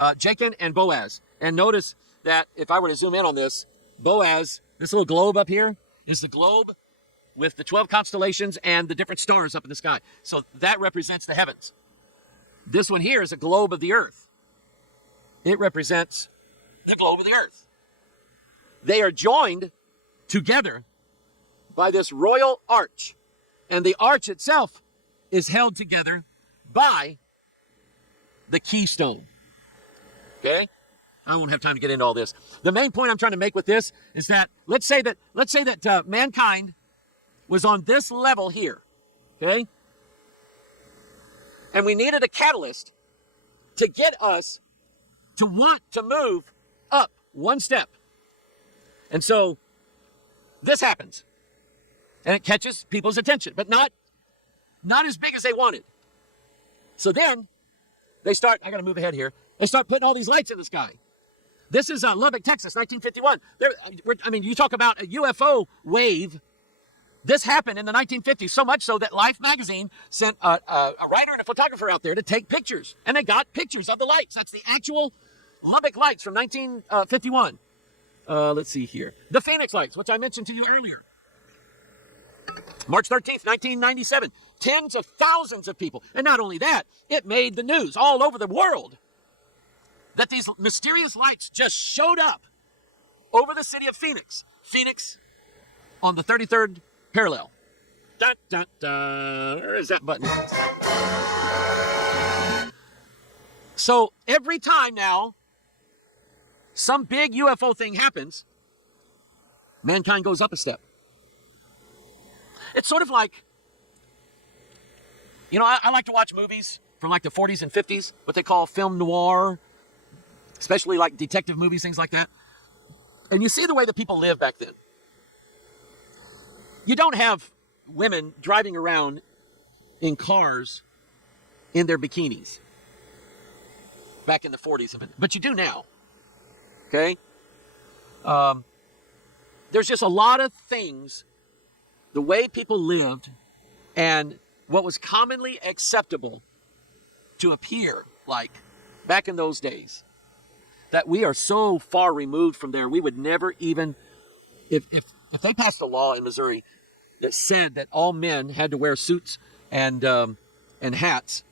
Jachin and Boaz. And notice that if I were to zoom in on this, Boaz, this little globe up here, is the globe with the 12 constellations and the different stars up in the sky. So that represents the heavens. This one here is a globe of the earth. It represents the globe of the earth. They are joined together by this royal arch. And the arch itself is held together by the keystone. Okay? I won't have time to get into all this. The main point I'm trying to make with this is that let's say that mankind was on this level here. Okay? And we needed a catalyst to get us to want to move up one step. And so this happens. And it catches people's attention, but not as big as they wanted. So then they start, I got to move ahead here. They start putting all these lights in the sky. This is Lubbock, Texas, 1951. You talk about a UFO wave. This happened in the 1950s, so much so that Life magazine sent a writer and a photographer out there to take pictures. And they got pictures of the lights. That's the actual Lubbock lights from 1951. Let's see here. The Phoenix lights, which I mentioned to you earlier. March 13th, 1997. Tens of thousands of people. And not only that, it made the news all over the world that these mysterious lights just showed up over the city of Phoenix. Phoenix on the 33rd parallel. Dun, dun, dun. Where is that button? So every time now some big UFO thing happens, mankind goes up a step. It's sort of like, you know, I like to watch movies from like the 40s and 50s, what they call film noir, especially like detective movies, things like that. And you see the way that people lived back then. You don't have women driving around in cars in their bikinis back in the 40s, but you do now. Okay? There's just a lot of things, the way people lived and what was commonly acceptable to appear like back in those days, that we are so far removed from there. We would never even, if they passed a law in Missouri that said that all men had to wear suits and hats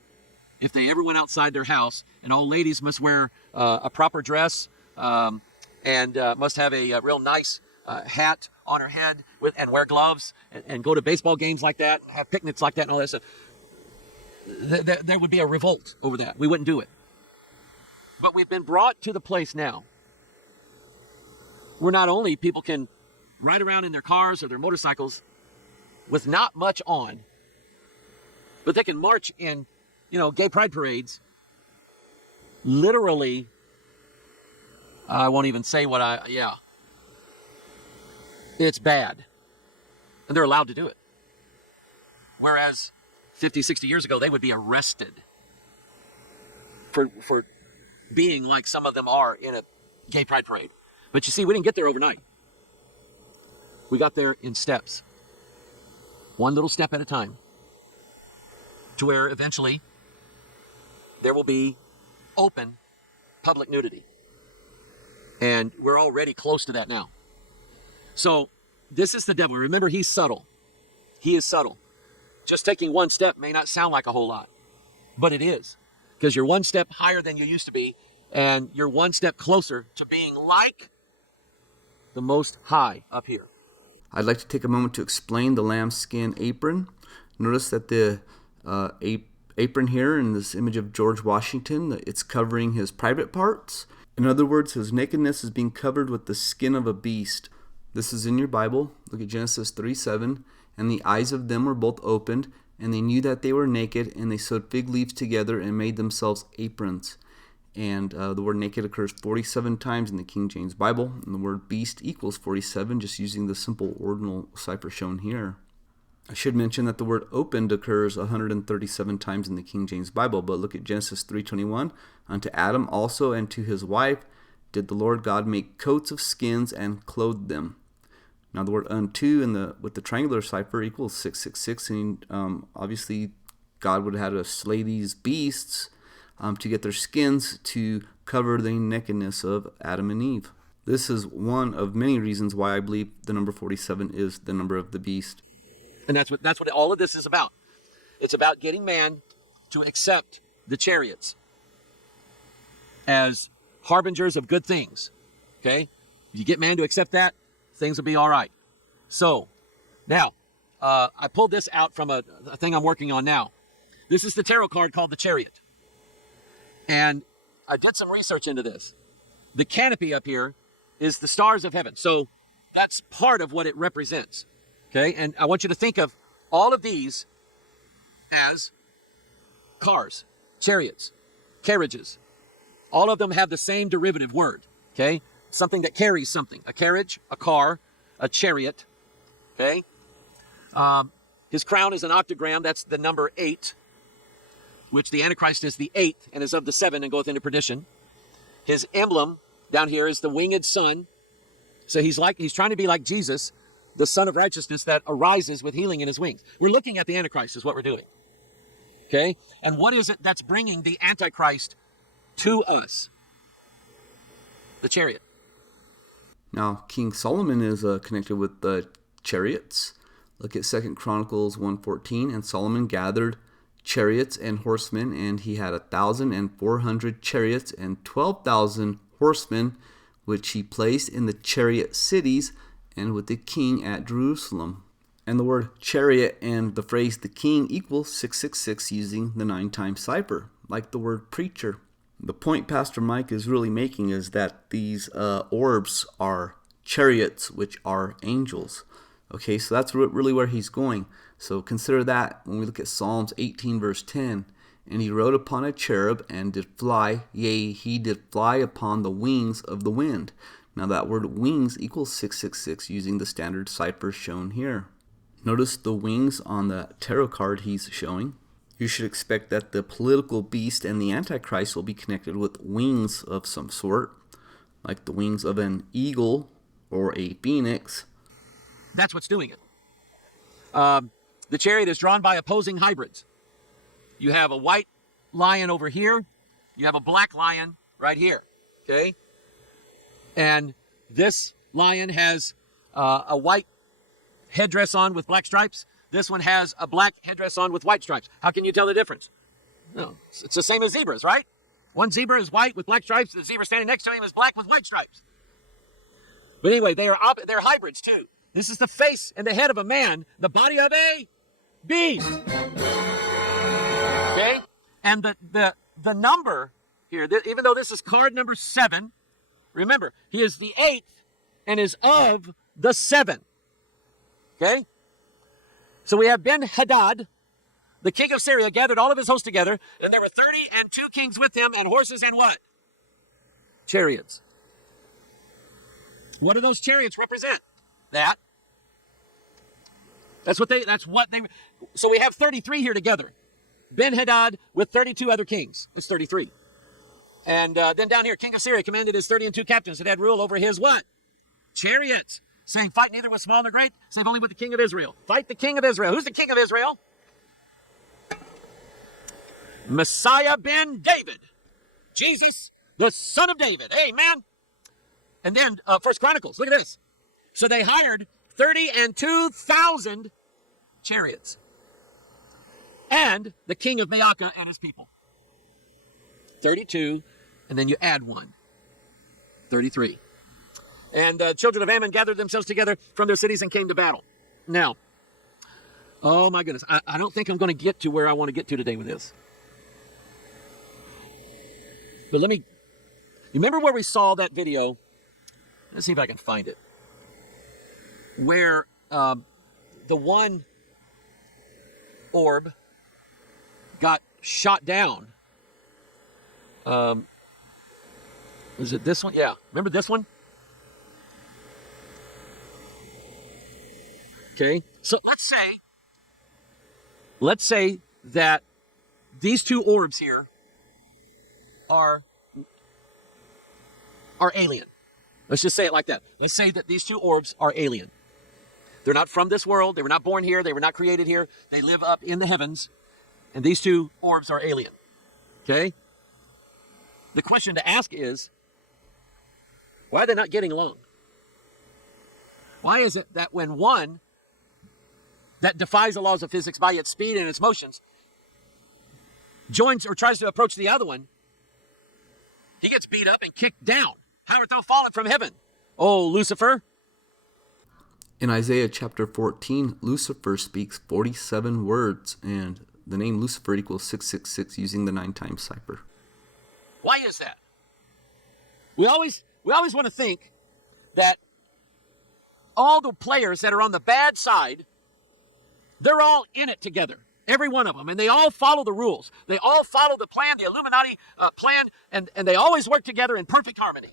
if they ever went outside their house, and all ladies must wear a proper dress and must have a real nice hat on her head and wear gloves and go to baseball games like that, have picnics like that and all that stuff, there would be a revolt over that. We wouldn't do it. But we've been brought to the place now where not only people can ride around in their cars or their motorcycles with not much on, but they can march in, you know, gay pride parades. Literally, I won't even say it's bad. And they're allowed to do it. Whereas 50, 60 years ago, they would be arrested for being like some of them are in a gay pride parade. But you see, we didn't get there overnight. We got there in steps. One little step at a time. To where eventually there will be open public nudity. And we're already close to that now. So this is the devil. Remember, he's subtle. He is subtle. Just taking one step may not sound like a whole lot, but it is. Because you're one step higher than you used to be, and you're one step closer to being like the Most High up here. I'd like to take a moment to explain the lambskin apron. Notice that the apron here in this image of George Washington, it's covering his private parts. In other words, his nakedness is being covered with the skin of a beast. This is in your Bible. Look at Genesis 3:7. And the eyes of them were both opened, and they knew that they were naked, and they sewed fig leaves together and made themselves aprons. And the word naked occurs 47 times in the King James Bible, and the word beast equals 47, just using the simple ordinal cipher shown here. I should mention that the word opened occurs 137 times in the King James Bible, but look at Genesis 3:21. Unto Adam also and to his wife did the Lord God make coats of skins and clothed them. Now the word unto with the triangular cipher equals 666, and obviously God would have had to slay these beasts to get their skins to cover the nakedness of Adam and Eve. This is one of many reasons why I believe the number 47 is the number of the beast. And that's what all of this is about. It's about getting man to accept the chariots as harbingers of good things. Okay? If you get man to accept that, things will be all right. So, now, I pulled this out from a thing I'm working on now. This is the tarot card called the Chariot. And I did some research into this. The canopy up here is the stars of heaven. So, that's part of what it represents. Okay? And I want you to think of all of these as cars, chariots, carriages. All of them have the same derivative word. Okay? Something that carries something. A carriage, a car, a chariot. Okay? His crown is an octagram. That's the number 8, which the Antichrist is the 8th and is of the 7 and goeth into perdition. His emblem down here is the winged sun. So he's trying to be like Jesus, the Son of Righteousness that arises with healing in his wings. We're looking at the Antichrist is what we're doing. Okay? And what is it that's bringing the Antichrist to us? The chariot. Now, King Solomon is connected with the chariots. Look at 2 Chronicles 1:14. And Solomon gathered chariots and horsemen, and he had 1,400 chariots and 12,000 horsemen, which he placed in the chariot cities and with the king at Jerusalem. And the word chariot and the phrase the king equals 666 using the 9-time cipher, like the word preacher. The point Pastor Mike is really making is that these orbs are chariots, which are angels. Okay, so that's really where he's going. So consider that when we look at Psalms 18 verse 10. And he rode upon a cherub and did fly, yea, he did fly upon the wings of the wind. Now that word wings equals 666 using the standard cipher shown here. Notice the wings on the tarot card he's showing. You should expect that the political beast and the Antichrist will be connected with wings of some sort, like the wings of an eagle or a phoenix. That's what's doing it. The chariot is drawn by opposing hybrids. You have a white lion over here. You have a black lion right here. Okay? And this lion has a white headdress on with black stripes. This one has a black headdress on with white stripes. How can you tell the difference? No, it's the same as zebras, right? One zebra is white with black stripes. The zebra standing next to him is black with white stripes. But anyway, they're hybrids too. This is the face and the head of a man, the body of a beast. Okay? And the number here, even though this is card number 7, remember, he is the 8th and is of the 7. Okay? So we have Ben-Hadad, the king of Syria, gathered all of his hosts together, and there were 32 kings with him, and horses and what? Chariots. What do those chariots represent? That's what they, so we have 33 here together. Ben-Hadad with 32 other kings. It's 33. And then down here, king of Syria commanded his 32 captains that had rule over his what? Chariots. Saying, fight neither with small nor great, save only with the king of Israel. Fight the king of Israel. Who's the king of Israel? Messiah ben David. Jesus, the son of David. Amen. And then, 1 Chronicles, look at this. So they hired 32,000 chariots. And the king of Maacah and his people. 32, and then you add 1. 33. And the children of Ammon gathered themselves together from their cities and came to battle. Now, oh my goodness, I don't think I'm going to get to where I want to get to today with this. But you remember where we saw that video? Let's see if I can find it. Where the one orb got shot down. Was it this one? Yeah. Remember this one? Okay. So let's say that these two orbs here are alien. Let's just say it like that. Let's say that these two orbs are alien. They're not from this world. They were not born here. They were not created here. They live up in the heavens. And these two orbs are alien. Okay? The question to ask is, why are they not getting along? Why is it that when one that defies the laws of physics by its speed and its motions joins or tries to approach the other one, he gets beat up and kicked down? How art thou fallen from heaven, O Lucifer? In Isaiah chapter 14, Lucifer speaks 47 words, and the name Lucifer equals 666 using the 9 times cipher. Why is that? We always want to think that all the players that are on the bad side, they're all in it together. Every one of them. And they all follow the rules. They all follow the plan, the Illuminati plan, and they always work together in perfect harmony.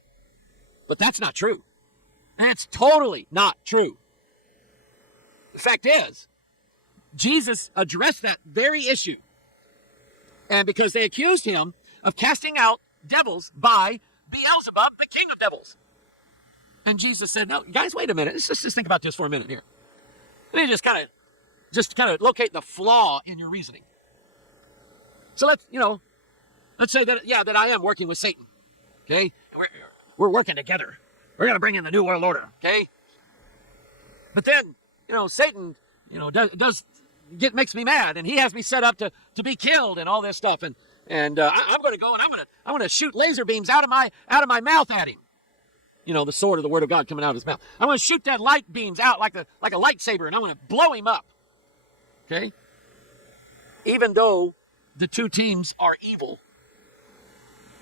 But that's not true. That's totally not true. The fact is, Jesus addressed that very issue. And because they accused him of casting out devils by Beelzebub, the king of devils. And Jesus said, no, guys, wait a minute. Let's just think about this for a minute here. Let me just kind of locate the flaw in your reasoning. So let's say that, that I am working with Satan. Okay? We're working together. We're going to bring in the New World Order. Okay? But then, Satan, makes me mad, and he has me set up to be killed and all this stuff. And I'm going to go and I'm going to shoot laser beams out of my mouth at him. The sword of the word of God coming out of his mouth. I'm going to shoot that light beams out like a lightsaber, and I'm going to blow him up. Okay? Even though the two teams are evil,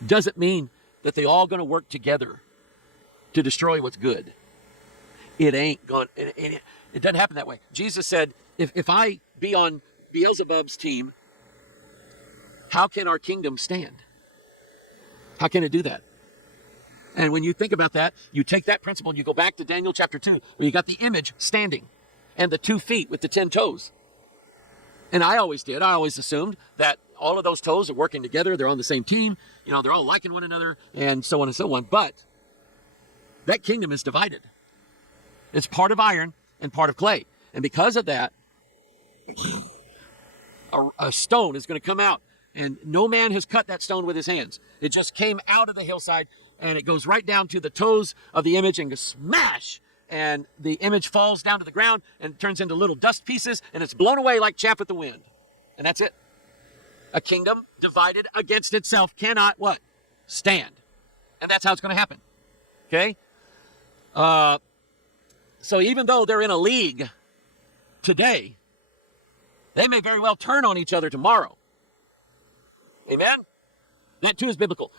doesn't mean that they're all going to work together to destroy what's good. It ain't going. It doesn't happen that way. Jesus said, if I be on Beelzebub's team, how can our kingdom stand? How can it do that? And when you think about that, you take that principle and you go back to Daniel chapter 2, where you got the image standing and the 2 feet with the 10 toes. And I always assumed that all of those toes are working together. They're on the same team. You know, they're all liking one another and so on and so on. But that kingdom is divided. It's part of iron and part of clay. And because of that, a stone is going to come out. And no man has cut that stone with his hands. It just came out of the hillside, and it goes right down to the toes of the image and goes smash. And the image falls down to the ground and turns into little dust pieces, and it's blown away like chaff at the wind. And that's it. A kingdom divided against itself cannot what? Stand. And that's how it's going to happen. Okay? So even though they're in a league today, they may very well turn on each other tomorrow. Amen? That too is biblical.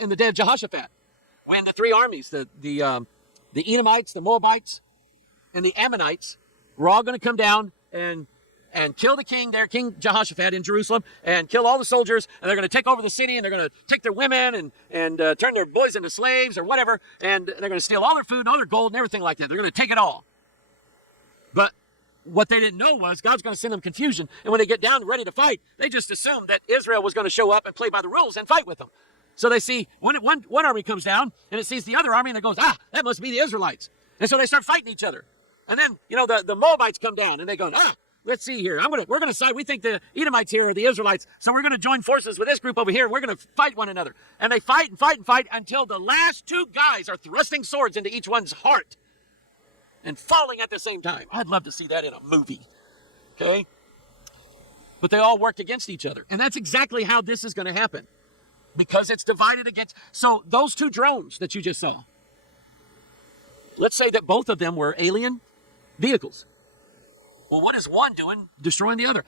In the day of Jehoshaphat, when the 3 armies, the Edomites, the Moabites, and the Ammonites were all going to come down and kill the king there, King Jehoshaphat in Jerusalem, and kill all the soldiers, and they're going to take over the city, and they're going to take their women and turn their boys into slaves or whatever, and they're going to steal all their food and all their gold and everything like that. They're going to take it all. But what they didn't know was God's going to send them confusion, and when they get down ready to fight, they just assumed that Israel was going to show up and play by the rules and fight with them. So they see one army comes down, and it sees the other army, and it goes, that must be the Israelites. And so they start fighting each other. And then, the Moabites come down, and they go, let's see here. We're going to side. We think the Edomites here are the Israelites, so we're going to join forces with this group over here, and we're going to fight one another. And they fight and fight and fight until the last 2 guys are thrusting swords into each one's heart and falling at the same time. I'd love to see that in a movie. Okay? But they all worked against each other. And that's exactly how this is going to happen. Because it's divided against. So those 2 drones that you just saw, let's say that both of them were alien vehicles. Well, what is one doing destroying the other?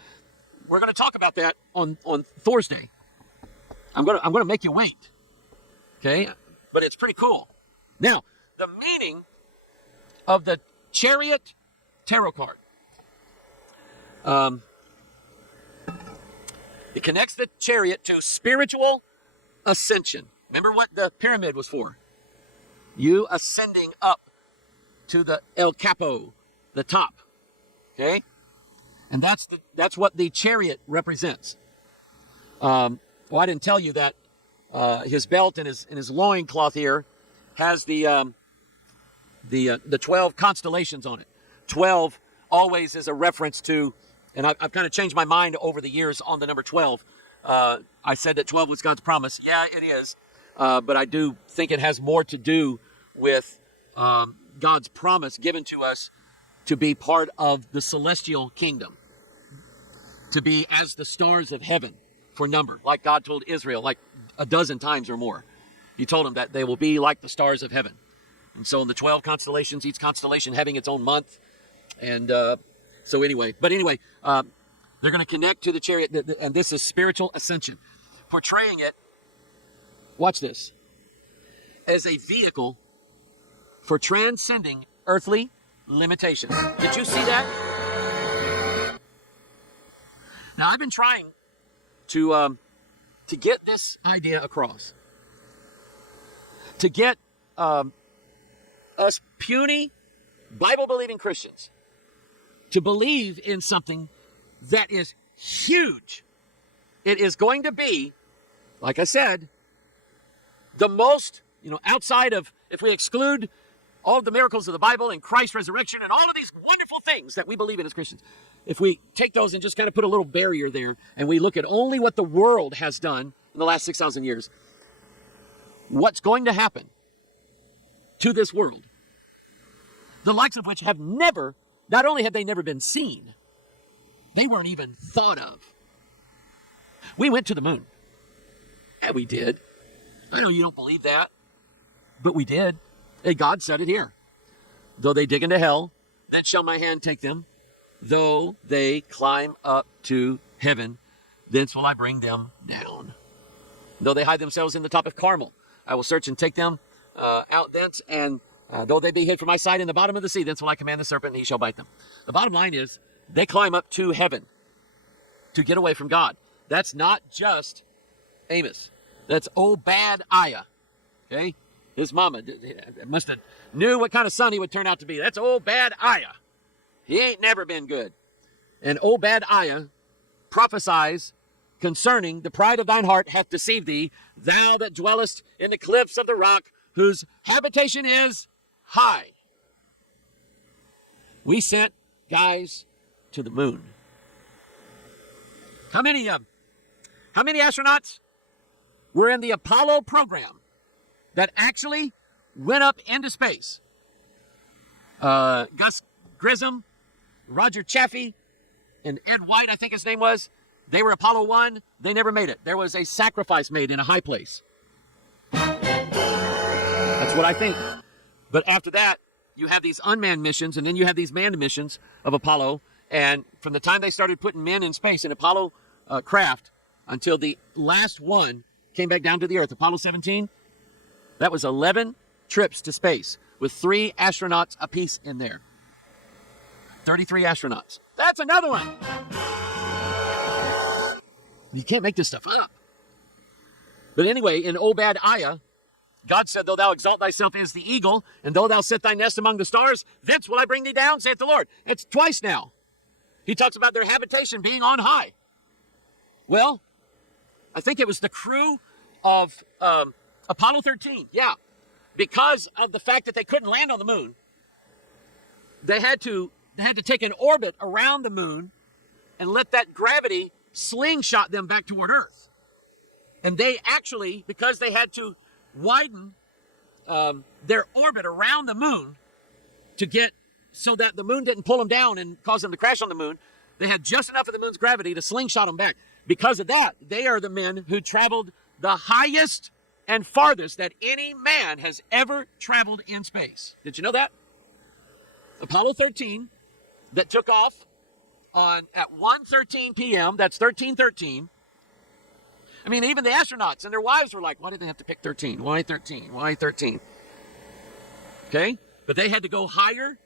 We're going to talk about that on Thursday. I'm going to make you wait. Okay? But it's pretty cool. Now, the meaning of the Chariot tarot card. It connects the chariot to spiritual ascension. Remember what the pyramid was for? You ascending up to the El Capo, the top. Okay? And that's what the chariot represents. Well, I didn't tell you that his belt and his loincloth here has the 12 constellations on it. 12 always is a reference to, and I've kind of changed my mind over the years on the number 12. I said that 12 was God's promise. Yeah, it is. But I do think it has more to do with God's promise given to us to be part of the celestial kingdom, to be as the stars of heaven for number, like God told Israel like a dozen times or more. He told them that they will be like the stars of heaven. And so in the 12 constellations, each constellation having its own month. And they're going to connect to the chariot, and this is spiritual ascension, portraying it, watch this, as a vehicle for transcending earthly limitations. Did you see that? Now, I've been trying to get this idea across, to get us puny, Bible-believing Christians to believe in something that is huge. It is going to be, like I said, the most, outside of, if we exclude all of the miracles of the Bible and Christ's resurrection and all of these wonderful things that we believe in as Christians, if we take those and just kind of put a little barrier there and we look at only what the world has done in the last 6,000 years, what's going to happen to this world, the likes of which have never, not only have they never been seen, they weren't even thought of. We went to the moon. Yeah, we did. I know you don't believe that, but we did. Hey, God said it here. Though they dig into hell, then shall my hand take them. Though they climb up to heaven, thence will I bring them down. Though they hide themselves in the top of Carmel, I will search and take them out thence, and Though they be hid from my sight in the bottom of the sea, thence will I command the serpent, and he shall bite them. The bottom line is, they climb up to heaven to get away from God. That's not just Amos. That's Obadiah. Okay? His mama must have knew what kind of son he would turn out to be. That's Obadiah. He ain't never been good. And Obadiah prophesies concerning the pride of thine heart hath deceived thee, thou that dwellest in the cliffs of the rock, whose habitation is high. We sent guys to the moon. How many astronauts were in the Apollo program that actually went up into space? Gus Grissom, Roger Chaffee, and Ed White, I think his name was. They were Apollo 1. They never made it. There was a sacrifice made in a high place. That's what I think. But after that, you have these unmanned missions, and then you have these manned missions of Apollo. And from the time they started putting men in space in Apollo craft until the last one came back down to the Earth, Apollo 17, that was 11 trips to space with 3 astronauts apiece in there. 33 astronauts. That's another one. You can't make this stuff up. But anyway, in Obadiah, God said, though thou exalt thyself as the eagle, and though thou set thy nest among the stars, thence will I bring thee down, saith the Lord. It's twice now. He talks about their habitation being on high. Well, I think it was the crew of Apollo 13. Yeah. Because of the fact that they couldn't land on the moon, they had to take an orbit around the moon and let that gravity slingshot them back toward Earth. And they actually, because they had to widen their orbit around the moon to get so that the moon didn't pull them down and cause them to crash on the moon, they had just enough of the moon's gravity to slingshot them back. Because of that, they are the men who traveled the highest and farthest that any man has ever traveled in space. Did you know that? Apollo 13, that took off at 1:13 p.m., that's 13:13. I mean, even the astronauts and their wives were like, why did they have to pick 13? Why 13? Why 13? Okay? But they had to go higher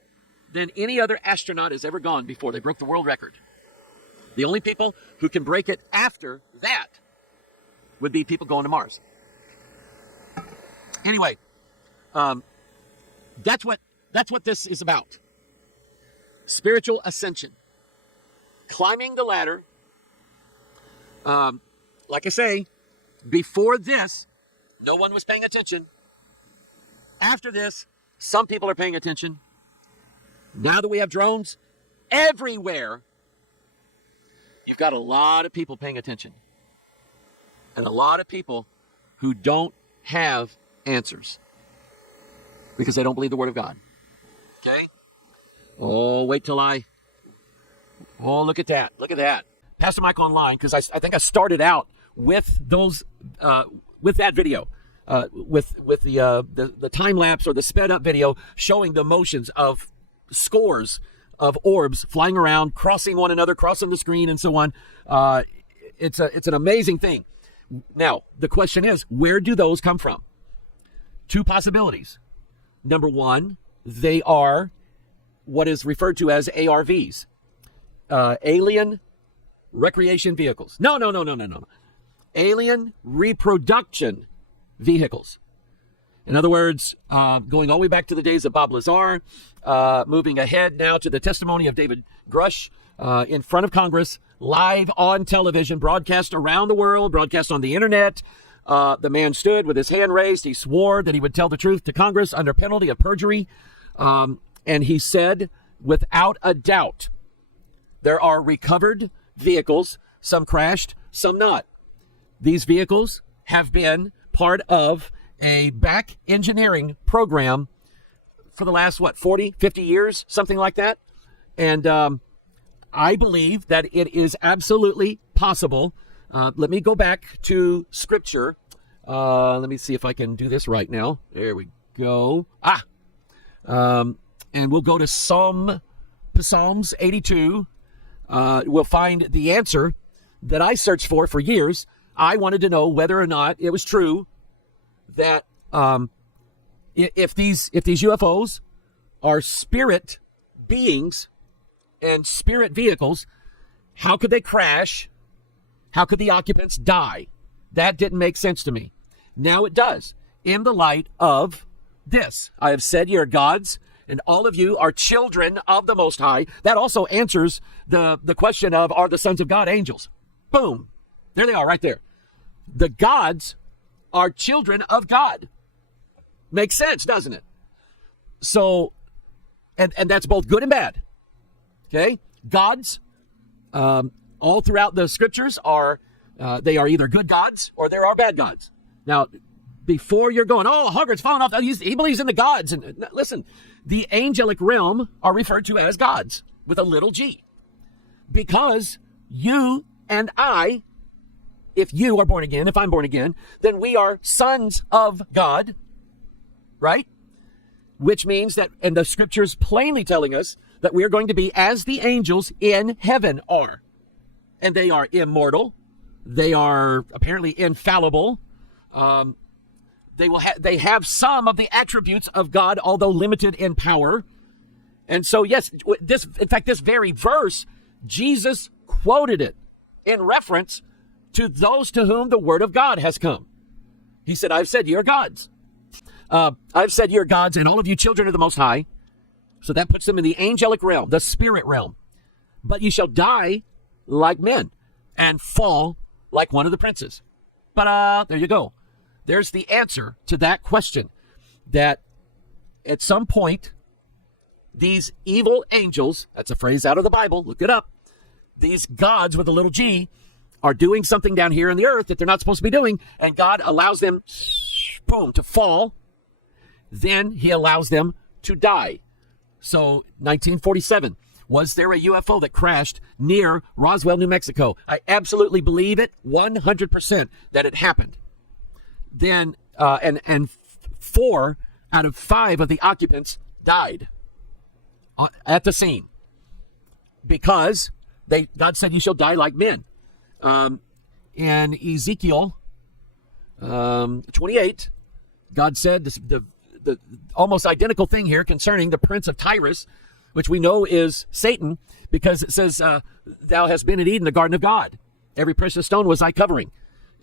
than any other astronaut has ever gone before. They broke the world record. The only people who can break it after that would be people going to Mars. Anyway, that's what this is about. Spiritual ascension. Climbing the ladder. Like I say, before this, no one was paying attention. After this, some people are paying attention. Now that we have drones everywhere, you've got a lot of people paying attention. And a lot of people who don't have answers because they don't believe the Word of God. Okay? Oh, look at that. Look at that. Pastor Mike Online, because I think I started out with those, with that video, with the time lapse or the sped up video showing the motions of scores of orbs flying around, crossing one another, crossing the screen, and so on. It's an amazing thing. Now, the question is, where do those come from? 2 possibilities. Number 1, they are what is referred to as ARVs, alien recreation vehicles. No. Alien reproduction vehicles. In other words, going all the way back to the days of Bob Lazar, moving ahead now to the testimony of David Grush in front of Congress, live on television, broadcast around the world, broadcast on the internet. The man stood with his hand raised. He swore that he would tell the truth to Congress under penalty of perjury. And he said, without a doubt, there are recovered vehicles, some crashed, some not. These vehicles have been part of a back engineering program for the last, 40, 50 years, something like that. And I believe that it is absolutely possible. Let me go back to Scripture. Let me see if I can do this right now. There we go. And we'll go to Psalms 82. We'll find the answer that I searched for years. I wanted to know whether or not it was true that If these UFOs are spirit beings and spirit vehicles, how could they crash? How could the occupants die? That didn't make sense to me. Now it does, in the light of this. I have said ye are gods, and all of you are children of the Most High. That also answers the question of, are the sons of God angels? Boom. There they are right there. The gods are children of God. Makes sense, doesn't it? So, and that's both good and bad. Okay? Gods, all throughout the scriptures are, they are either good gods or there are bad gods. Now, before you're going, oh, Hoggard's falling off, he believes in the gods. And listen, the angelic realm are referred to as gods with a little g. Because you and I, if you are born again, if I'm born again, then we are sons of God, right? Which means that, and the scriptures plainly telling us that we are going to be as the angels in heaven are. And they are immortal. They are apparently infallible. They have some of the attributes of God, although limited in power. And so, yes, this very verse, Jesus quoted it in reference to those to whom the word of God has come. He said, I've said ye are gods. I've said ye are gods, and all of you children of the Most High. So that puts them in the angelic realm, the spirit realm. But ye shall die like men and fall like one of the princes. But there you go. There's the answer to that question, that at some point, these evil angels, that's a phrase out of the Bible, look it up, these gods with a little g are doing something down here in the earth that they're not supposed to be doing, and God allows them, boom, to fall. Then he allows them to die. So 1947, was there a UFO that crashed near Roswell, New Mexico? I absolutely believe it, 100%, that it happened. Then, and 4 out of 5 of the occupants died at the scene because God said, you shall die like men. In Ezekiel 28, God said the almost identical thing here concerning the prince of Tyrus, which we know is Satan, because it says, thou hast been in Eden, the garden of God. Every precious stone was thy covering.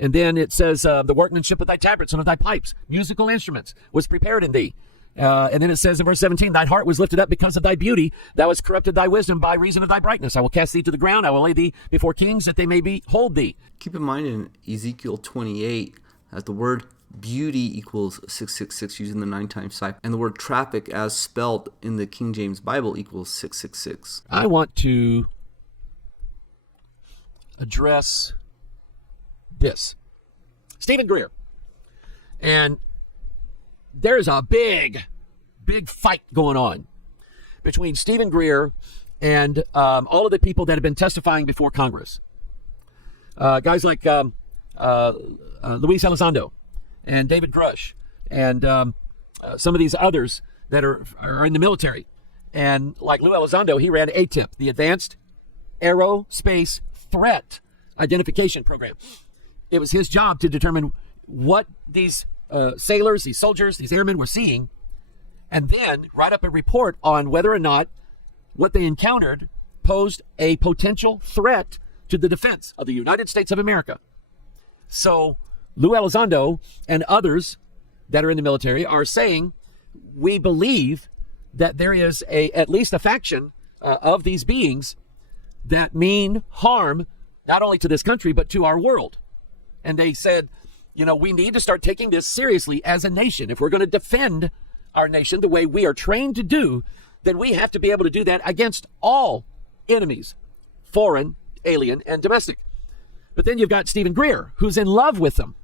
And then it says, the workmanship of thy tabrets and of thy pipes, musical instruments, was prepared in thee. And then it says in verse 17, thine heart was lifted up because of thy beauty. Thou hast corrupted thy wisdom by reason of thy brightness. I will cast thee to the ground. I will lay thee before kings that they may behold thee. Keep in mind in Ezekiel 28, that the word beauty equals 666 using the 9 times cipher. And the word traffic as spelled in the King James Bible equals 666. I want to address this. Stephen Greer. And there's a big fight going on between Stephen Greer and all of the people that have been testifying before Congress. Guys like Luis Elizondo and David Grush and some of these others that are in the military. And like Lou Elizondo, he ran ATIP, the Advanced Aerospace Threat Identification Program. It was his job to determine what these sailors, these soldiers, these airmen were seeing, and then write up a report on whether or not what they encountered posed a potential threat to the defense of the United States of America. So Lou Elizondo and others that are in the military are saying, we believe that there is at least a faction of these beings that mean harm not only to this country, but to our world. And they said, we need to start taking this seriously as a nation. If we're going to defend our nation the way we are trained to do, then we have to be able to do that against all enemies, foreign, alien, and domestic. But then you've got Stephen Greer, who's in love with them.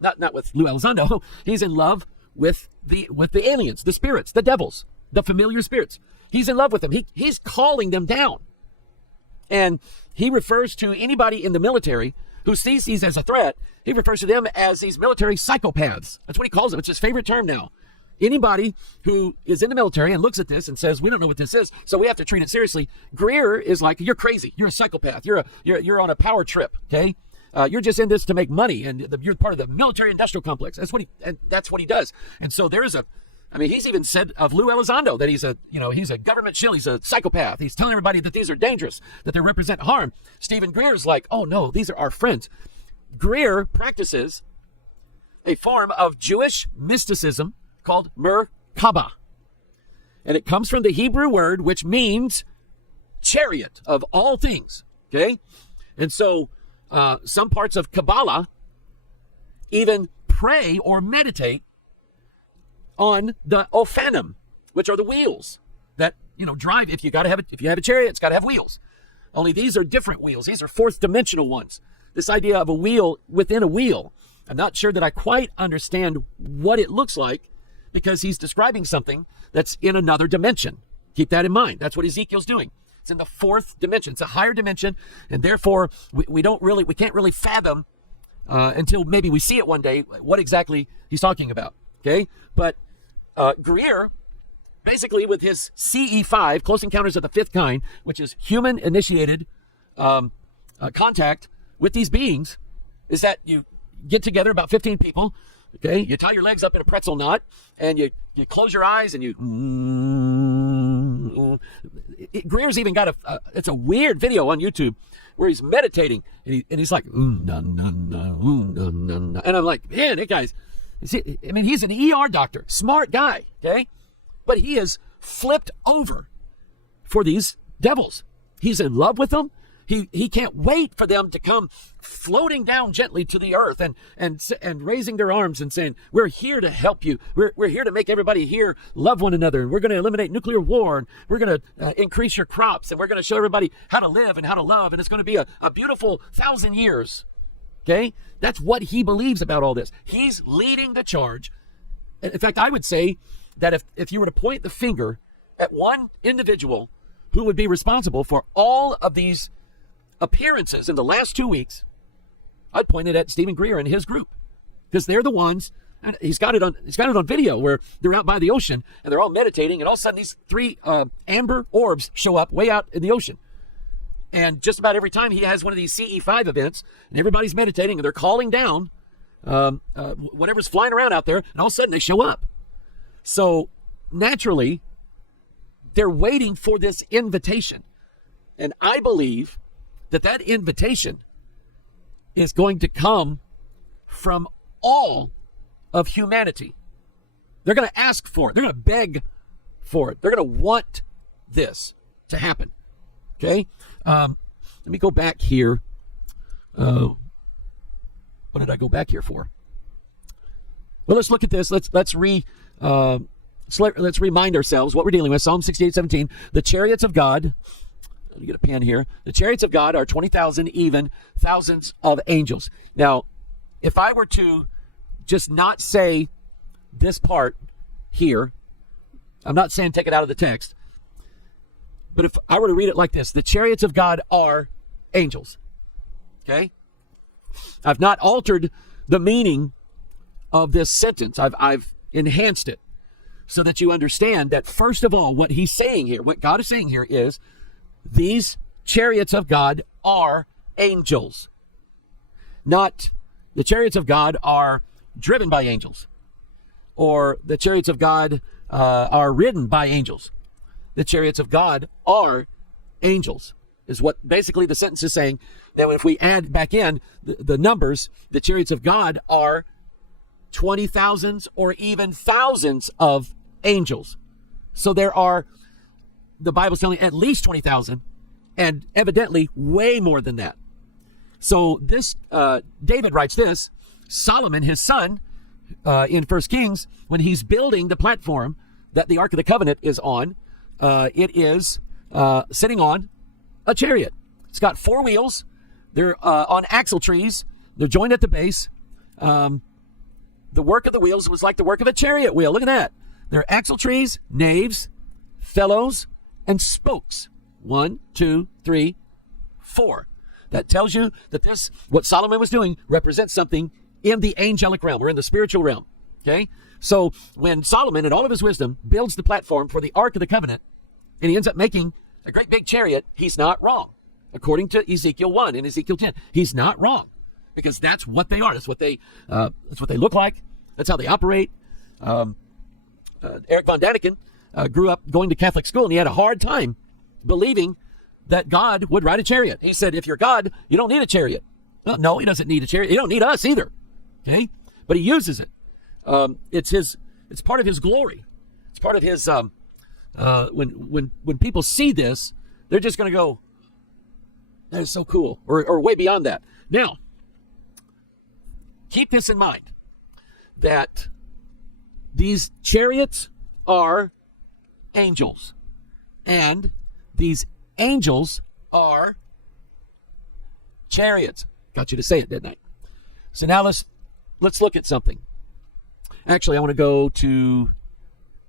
Not with Lou Elizondo. He's in love with the aliens, the spirits, the devils, the familiar spirits. He's in love with them. He's calling them down. And he refers to anybody in the military who sees these as a threat. He refers to them as these military psychopaths. That's what he calls them. It's his favorite term now. Anybody who is in the military and looks at this and says, we don't know what this is, so we have to treat it seriously. Greer is like, you're crazy. You're a psychopath. You're on a power trip. Okay. You're just in this to make money, and you're part of the military industrial complex. That's what he does. And so there is I mean, he's even said of Lou Elizondo that he's a government shill. He's a psychopath. He's telling everybody that these are dangerous, that they represent harm. Stephen Greer's like, oh no, these are our friends. Greer practices a form of Jewish mysticism called Merkabah. And it comes from the Hebrew word, which means chariot of all things. Okay? And so some parts of Kabbalah even pray or meditate on the Ophanim, which are the wheels that, drive. If you have a chariot, it's got to have wheels. Only these are different wheels. These are fourth dimensional ones. This idea of a wheel within a wheel. I'm not sure that I quite understand what it looks like, because he's describing something that's in another dimension. Keep that in mind. That's what Ezekiel's doing. It's in the fourth dimension. It's a higher dimension, and therefore we can't really fathom until maybe we see it one day what exactly he's talking about. Okay, but Greer, basically with his CE5, Close Encounters of the Fifth Kind, which is human-initiated contact with these beings, is that you get together, about 15 people, okay? You tie your legs up in a pretzel knot, and you close your eyes, and Greer's even got it's a weird video on YouTube where he's meditating, and he's like, and I'm like, man, that guy's, he's an ER doctor, smart guy, okay? But he is flipped over for these devils. He's in love with them. He can't wait for them to come floating down gently to the earth and raising their arms and saying, we're here to help you. We're here to make everybody here love one another. And we're going to eliminate nuclear war. And we're going to increase your crops. And we're going to show everybody how to live and how to love. And it's going to be a beautiful 1,000 years. Okay? That's what he believes about all this. He's leading the charge. In fact, I would say that if you were to point the finger at one individual who would be responsible for all of these appearances in the last 2 weeks, I'd point it at Stephen Greer and his group, because they're the ones, and he's got it on video where they're out by the ocean and they're all meditating, and all of a sudden these three amber orbs show up way out in the ocean. And just about every time he has one of these CE5 events and everybody's meditating and they're calling down whatever's flying around out there, and all of a sudden they show up. So naturally, they're waiting for this invitation. And I believe that invitation is going to come from all of humanity. They're going to ask for it. They're going to beg for it. They're going to want this to happen. Okay? Let me go back here. What did I go back here for? Well, let's look at this. Let's remind ourselves what we're dealing with. Psalm 68:17. The chariots of God. Let me get a pen here. The chariots of God are 20,000 even thousands of angels. Now, if I were to just not say this part here, I'm not saying take it out of the text, but if I were to read it like this, the chariots of God are angels. Okay? I've not altered the meaning of this sentence. I've enhanced it so that you understand that, first of all, what he's saying here, what God is saying here is, these chariots of God are angels. Not the chariots of God are driven by angels, or the chariots of God are ridden by angels. The chariots of God are angels, is what basically the sentence is saying. Now, if we add back in the numbers, the chariots of God are 20,000s or even thousands of angels. So there are, the Bible's telling at least 20,000, and evidently way more than that. So this, David writes this, Solomon, his son, in 1 Kings, when he's building the platform that the Ark of the Covenant is on, it is sitting on a chariot. It's got four wheels. They're on axle trees. They're joined at the base. The work of the wheels was like the work of a chariot wheel. Look at that. They're axle trees, naves, felloes, and spokes. 1, 2, 3, 4. That tells you that this, what Solomon was doing, represents something in the angelic realm or in the spiritual realm. Okay? So when Solomon, in all of his wisdom, builds the platform for the Ark of the Covenant, and he ends up making a great big chariot, he's not wrong. According to Ezekiel 1 and Ezekiel 10, he's not wrong, because that's what they are. That's what they look like. That's how they operate. Eric von Daniken grew up going to Catholic school, and he had a hard time believing that God would ride a chariot. He said, if you're God, you don't need a chariot. No, he doesn't need a chariot. He don't need us either. Okay? But he uses it. It's part of his glory. It's part of his, when people see this, they're just going to go, that is so cool, or way beyond that. Now, keep this in mind, that these chariots are angels, and these angels are chariots. Got you to say it, didn't I? So now let's look at something. Actually, I want to go to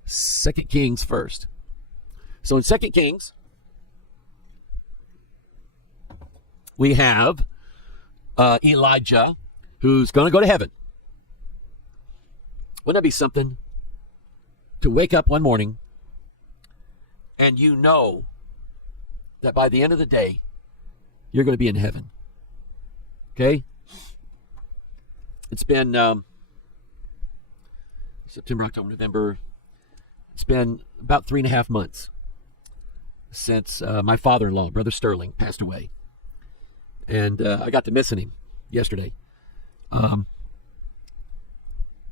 2 Kings first. So in 2 Kings, we have Elijah, who's going to go to heaven. Wouldn't that be something to wake up one morning and you know that by the end of the day, you're going to be in heaven? Okay? It's been September, October, November. It's been about 3.5 months since my father-in-law, Brother Sterling, passed away. And I got to missing him yesterday.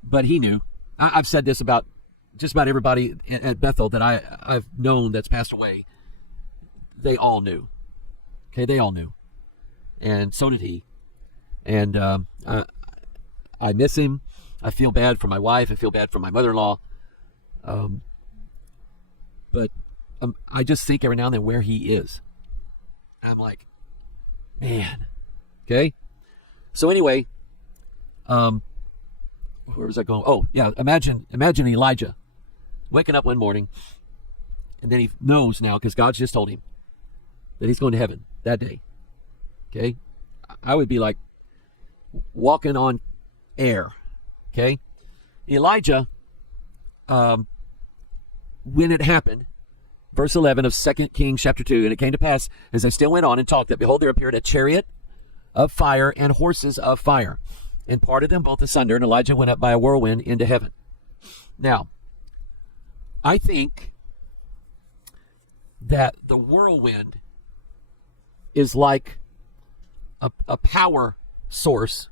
But he knew. I've said this about just about everybody at Bethel that I've known that's passed away. They all knew. Okay, they all knew. And so did he. And I miss him. I feel bad for my wife. I feel bad for my mother-in-law. But I just think every now and then where he is. I'm like, man. Okay? So anyway, where was I going? Oh, yeah, imagine Elijah waking up one morning, and then he knows now, because God's just told him, that he's going to heaven that day. Okay? I would be like walking on air. Okay? Elijah, when it happened, verse 11 of 2 Kings chapter 2, and it came to pass, as I still went on and talked, that behold, there appeared a chariot of fire and horses of fire, and parted them both asunder, and Elijah went up by a whirlwind into heaven. Now, I think that the whirlwind is like a power source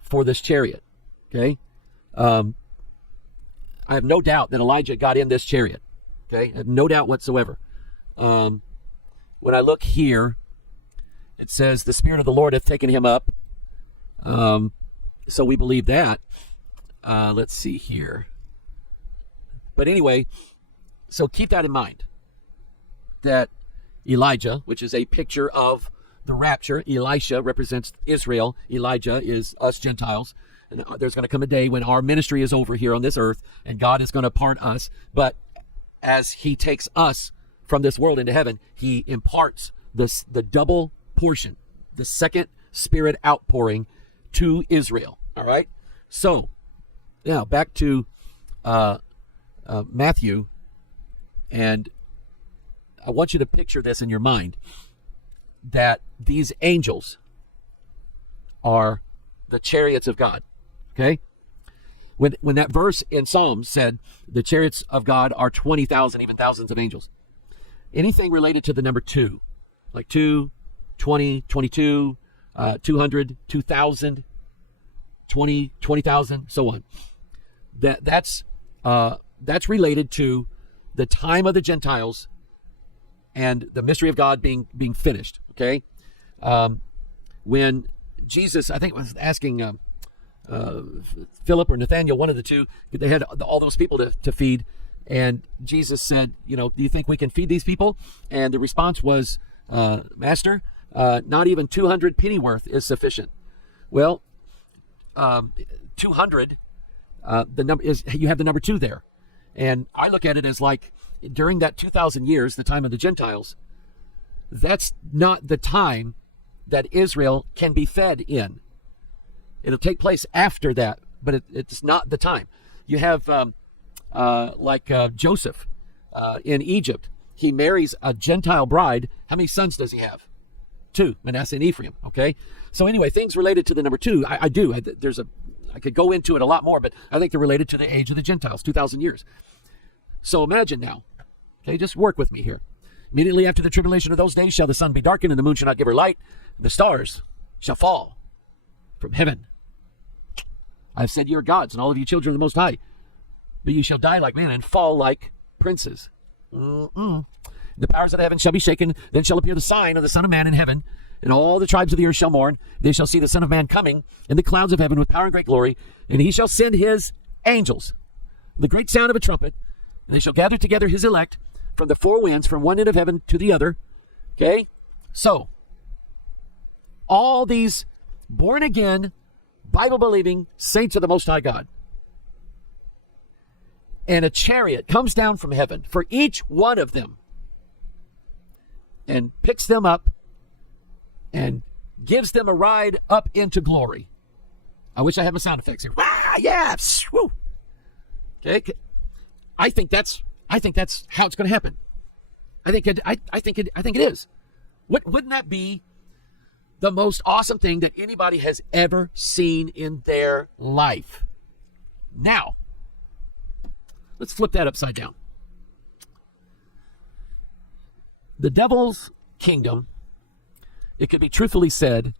for this chariot. Okay? I have no doubt that Elijah got in this chariot. Okay? I have no doubt whatsoever. When I look here, it says, the Spirit of the Lord hath taken him up. So we believe that. Let's see here. But anyway, so keep that in mind. That Elijah, which is a picture of the rapture. Elisha represents Israel. Elijah is us Gentiles. And there's going to come a day when our ministry is over here on this earth, and God is going to part us. But as he takes us from this world into heaven, he imparts the double portion, the second Spirit outpouring to Israel. All right? So, now back to Matthew, and I want you to picture this in your mind, that these angels are the chariots of God. Okay? When that verse in Psalms said the chariots of God are 20,000, even thousands of angels, anything related to the number 2, like 2, 20, 22, 200, 2,000, 20, 20,000, so on. That's related to the time of the Gentiles and the mystery of God being finished. Okay, when Jesus, I think, was asking Philip or Nathaniel, one of the two, they had all those people to feed, and Jesus said, do you think we can feed these people? And the response was, Master, not even 200 pennyworth is sufficient. Well, 200, the number is, you have the number 2 there. And I look at it as like, during that 2,000 years, the time of the Gentiles, that's not the time that Israel can be fed in. It'll take place after that, but it's not the time. You have Joseph in Egypt. He marries a Gentile bride. How many sons does he have? 2, Manasseh and Ephraim. Okay, so anyway, things related to the number 2. I do. There's I could go into it a lot more, but I think they're related to the age of the Gentiles, 2,000 years. So imagine now, okay, just work with me here. Immediately after the tribulation of those days shall the sun be darkened, and the moon shall not give her light. The stars shall fall from heaven. I've said you are gods, and all of you children of the Most High. But you shall die like men and fall like princes. The powers of heaven shall be shaken. Then shall appear the sign of the Son of Man in heaven. And all the tribes of the earth shall mourn. They shall see the Son of Man coming in the clouds of heaven with power and great glory. And he shall send his angels, the great sound of a trumpet. And they shall gather together his elect from the four winds, from one end of heaven to the other. Okay? So, all these born-again, Bible-believing saints of the Most High God. And a chariot comes down from heaven for each one of them and picks them up and gives them a ride up into glory. I wish I had my sound effects here. Ah, yeah, woo. Okay, I think that's how it's going to happen. I think it is. Wouldn't that be the most awesome thing that anybody has ever seen in their life? Now, let's flip that upside down. The devil's kingdom, it could be truthfully said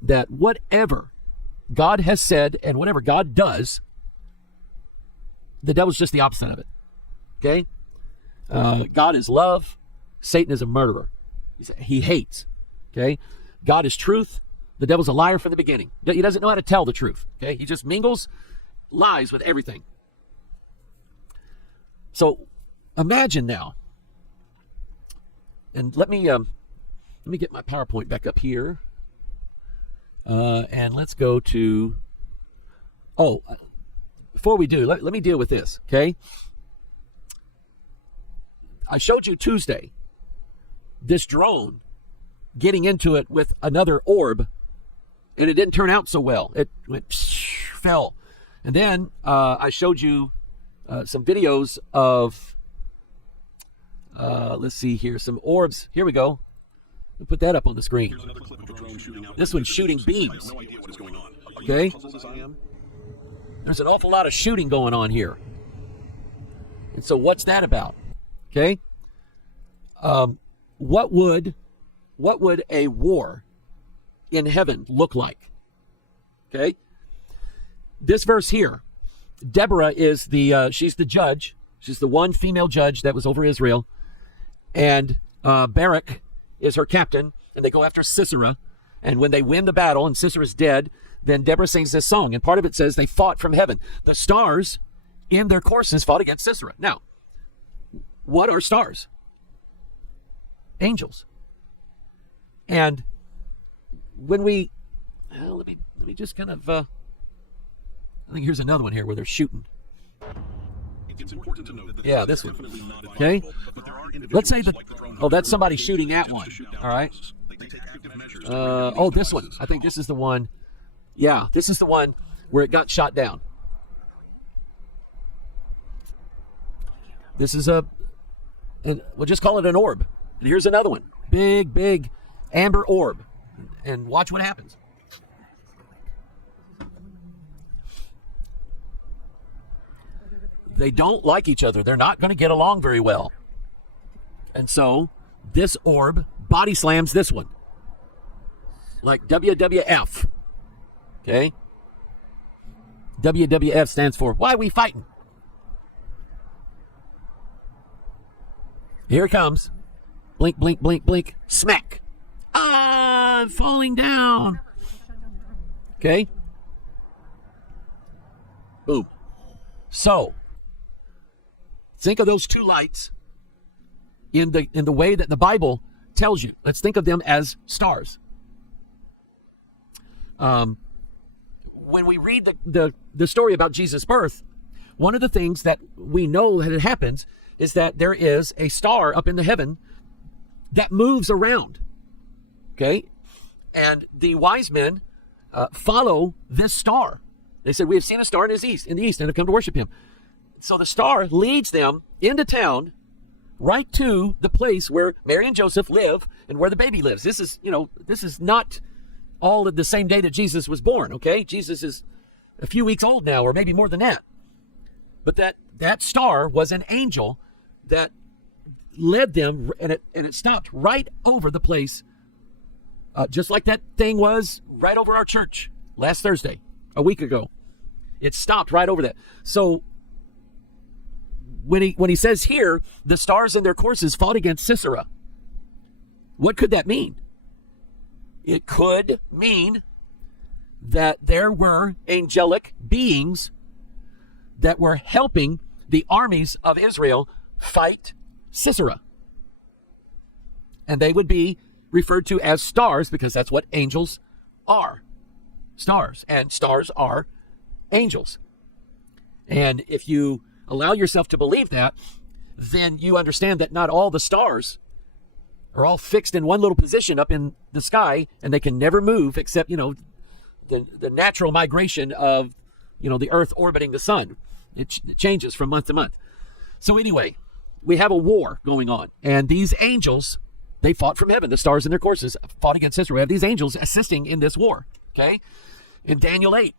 that whatever God has said and whatever God does, the devil's just the opposite of it. Okay? God is love. Satan is a murderer. He hates. Okay? God is truth. The devil's a liar from the beginning. He doesn't know how to tell the truth. Okay? He just mingles lies with everything. So imagine now, and let me get my PowerPoint back up here, and let's go to. Before we do, let me deal with this. Okay, I showed you Tuesday this drone getting into it with another orb, and it didn't turn out so well. It went fell, and then I showed you some videos of, let's see here, some orbs. Here we go. We'll put that up on the screen. This one's shooting beams. Okay? There's an awful lot of shooting going on here. And so what's that about? Okay? What would a war in heaven look like? Okay? This verse here, Deborah is she's the judge. She's the one female judge that was over Israel. And Barak is her captain. And they go after Sisera. And when they win the battle and Sisera's dead, then Deborah sings this song. And part of it says they fought from heaven. The stars in their courses fought against Sisera. Now, what are stars? Angels. And when we, let me just kind of, I think here's another one here where they're shooting. It's important to note that yeah, this one. Okay. Let's say that. Oh, that's somebody shooting at one. All right. This one. I think this is the one. Yeah, this is the one where it got shot down. This is and we'll just call it an orb. And here's another one. Big amber orb. And watch what happens. They don't like each other. They're not going to get along very well. And so this orb body slams this one. Like WWF. Okay? WWF stands for, why are we fighting? Here it comes. Blink, blink, blink, blink. Smack. I'm falling down. Okay? Boom. So, think of those two lights in the way that the Bible tells you. Let's think of them as stars. When we read the story about Jesus' birth, one of the things that we know that it happens is that there is a star up in the heaven that moves around. Okay? And the wise men follow this star. They said, we have seen a star in the east, and have come to worship him. So the star leads them into town, right to the place where Mary and Joseph live and where the baby lives. This is not all at the same day that Jesus was born, okay? Jesus is a few weeks old now, or maybe more than that. But that star was an angel that led them, and it stopped right over the place, just like that thing was right over our church last Thursday, a week ago. It stopped right over that. So when he says here, the stars in their courses fought against Sisera, what could that mean? It could mean that there were angelic beings that were helping the armies of Israel fight Sisera. And they would be referred to as stars because that's what angels are. Stars. And stars are angels. And if you allow yourself to believe that, then you understand that not all the stars are all fixed in one little position up in the sky, and they can never move except, the natural migration of, the Earth orbiting the sun. It changes from month to month. So anyway, we have a war going on, and these angels, they fought from heaven. The stars in their courses fought against Israel. We have these angels assisting in this war, okay? In Daniel 8,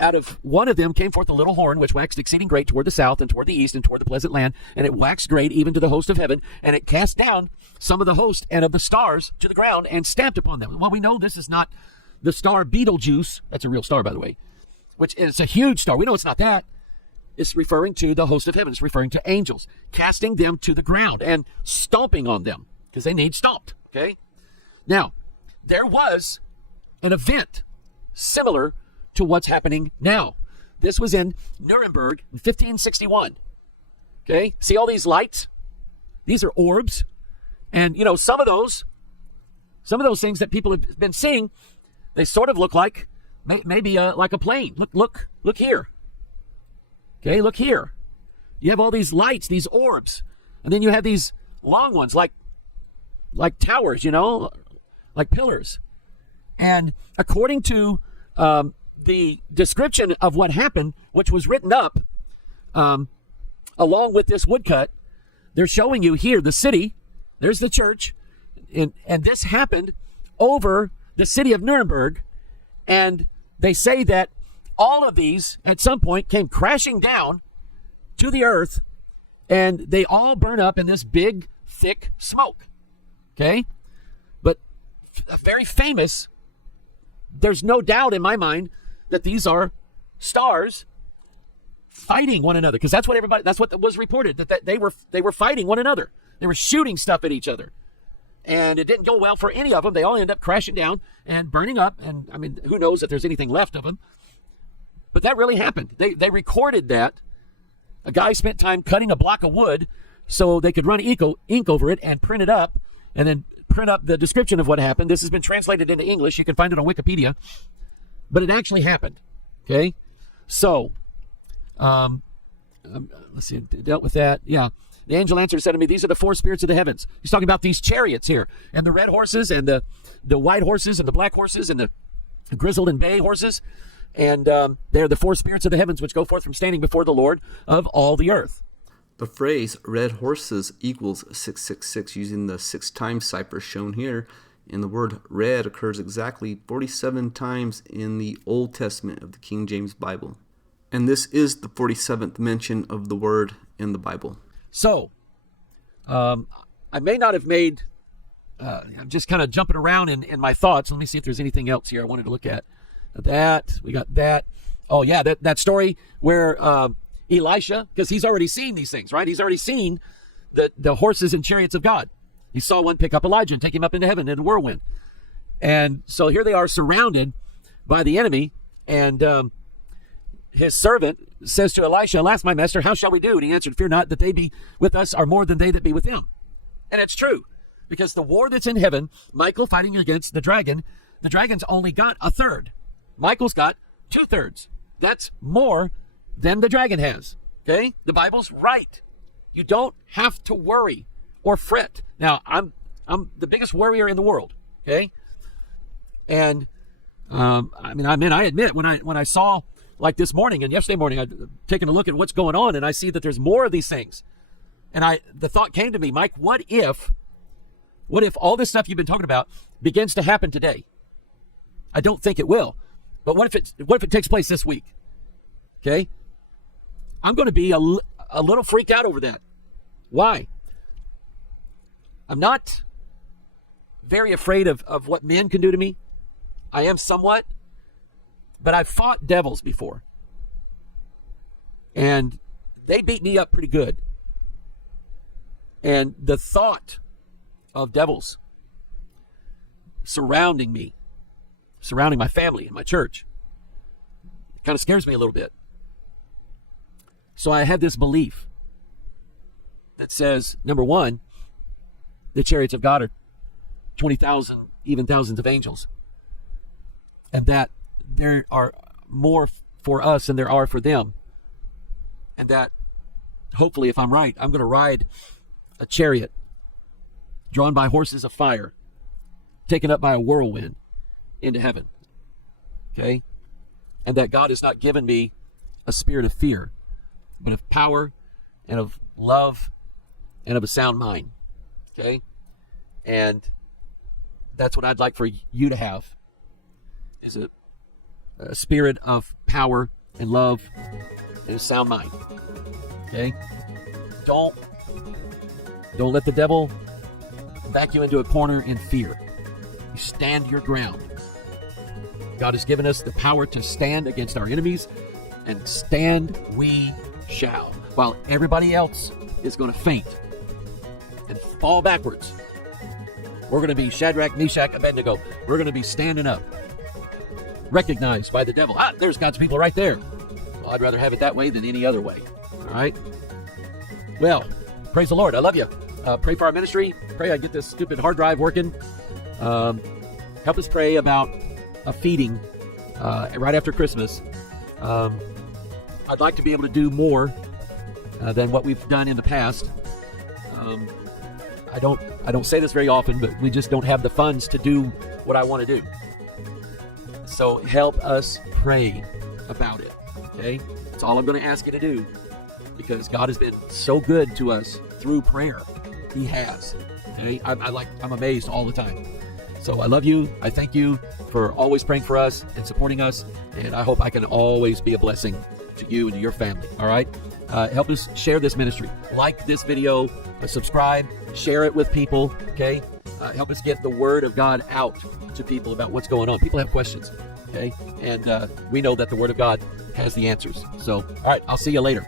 out of one of them came forth a little horn, which waxed exceeding great toward the south and toward the east and toward the pleasant land. And it waxed great even to the host of heaven. And it cast down some of the host and of the stars to the ground and stamped upon them. Well, we know this is not the star Betelgeuse. That's a real star, by the way, which is a huge star. We know it's not that. It's referring to the host of heaven. It's referring to angels, casting them to the ground and stomping on them because they need stomped, okay? Now, there was an event similar to what's happening now. This was in Nuremberg in 1561. Okay, see all these lights? These are orbs, and some of those things that people have been seeing, they sort of look like maybe like a plane. Look here. Okay, look here. You have all these lights, these orbs, and then you have these long ones like towers, like pillars. And according to the description of what happened, which was written up along with this woodcut, they're showing you here the city. There's the church. And this happened over the city of Nuremberg. And they say that all of these at some point came crashing down to the earth, and they all burn up in this big, thick smoke. Okay? But very famous, there's no doubt in my mind that these are stars fighting one another, because that's what was reported, that they were fighting one another. They were shooting stuff at each other, and it didn't go well for any of them. They all ended up crashing down and burning up, and I mean, who knows if there's anything left of them. But that really happened. They recorded that. A guy spent time cutting a block of wood so they could run ink over it and print it up, and then print up the description of what happened. This has been translated into English. You can find it on Wikipedia. But it actually happened, okay? So, let's see, dealt with that. Yeah. The angel answered and said to me, these are the four spirits of the heavens. He's talking about these chariots here, and the red horses, and the white horses, and the black horses, and the grizzled and bay horses. And they're the four spirits of the heavens, which go forth from standing before the Lord of all the earth. The phrase red horses equals 666 using the 6 times cipher shown here. And the word red occurs exactly 47 times in the Old Testament of the King James Bible. And this is the 47th mention of the word in the Bible. So, I may not have made, I'm just kind of jumping around in my thoughts. Let me see if there's anything else here I wanted to look at. We got that. Oh, yeah, that story where Elisha, because he's already seen these things, right? He's already seen the horses and chariots of God. He saw one pick up Elijah and take him up into heaven in a whirlwind. And so here they are surrounded by the enemy. And his servant says to Elisha, alas, my master, how shall we do? And he answered, fear not, that they be with us are more than they that be with them. And it's true, because the war that's in heaven, Michael fighting against the dragon's only got a third. Michael's got 2/3. That's more than the dragon has. Okay? The Bible's right. You don't have to worry or fret. Now, I'm the biggest worrier in the world, okay? And I admit when I saw, like this morning and yesterday morning, I'd taken a look at what's going on, and I see that there's more of these things. And the thought came to me, Mike, what if all this stuff you've been talking about begins to happen today? I don't think it will. But what if it takes place this week? Okay? I'm going to be a little freaked out over that. Why? I'm not very afraid of what men can do to me. I am somewhat, but I've fought devils before. And they beat me up pretty good. And the thought of devils surrounding me, surrounding my family and my church, kind of scares me a little bit. So I had this belief that says, number one, the chariots of God are 20,000, even thousands of angels. And that there are more for us than there are for them. And that, hopefully, if I'm right, I'm going to ride a chariot drawn by horses of fire, taken up by a whirlwind into heaven. Okay? And that God has not given me a spirit of fear, but of power and of love and of a sound mind. Okay? And that's what I'd like for you to have, is a spirit of power and love and a sound mind. Okay? Don't let the devil back you into a corner in fear. You stand your ground. God has given us the power to stand against our enemies, and stand we shall, while everybody else is going to faint and fall backwards. We're going to be Shadrach, Meshach, Abednego. We're going to be standing up, recognized by the devil. There's God's people right there. Well, I'd rather have it that way than any other way. All right? Well, praise the Lord. I love you. Pray for our ministry. Pray I get this stupid hard drive working. Help us pray about a feeding right after Christmas. I'd like to be able to do more than what we've done in the past. I don't say this very often, but we just don't have the funds to do what I want to do. So help us pray about it. Okay? That's all I'm going to ask you to do, because God has been so good to us through prayer. He has. Okay? I'm amazed all the time. So I love you. I thank you for always praying for us and supporting us. And I hope I can always be a blessing to you and to your family. All right? Help us share this ministry. Like this video, subscribe, share it with people. Okay? Help us get the word of God out to people about what's going on. People have questions. Okay? And we know that the word of God has the answers. So, all right, I'll see you later.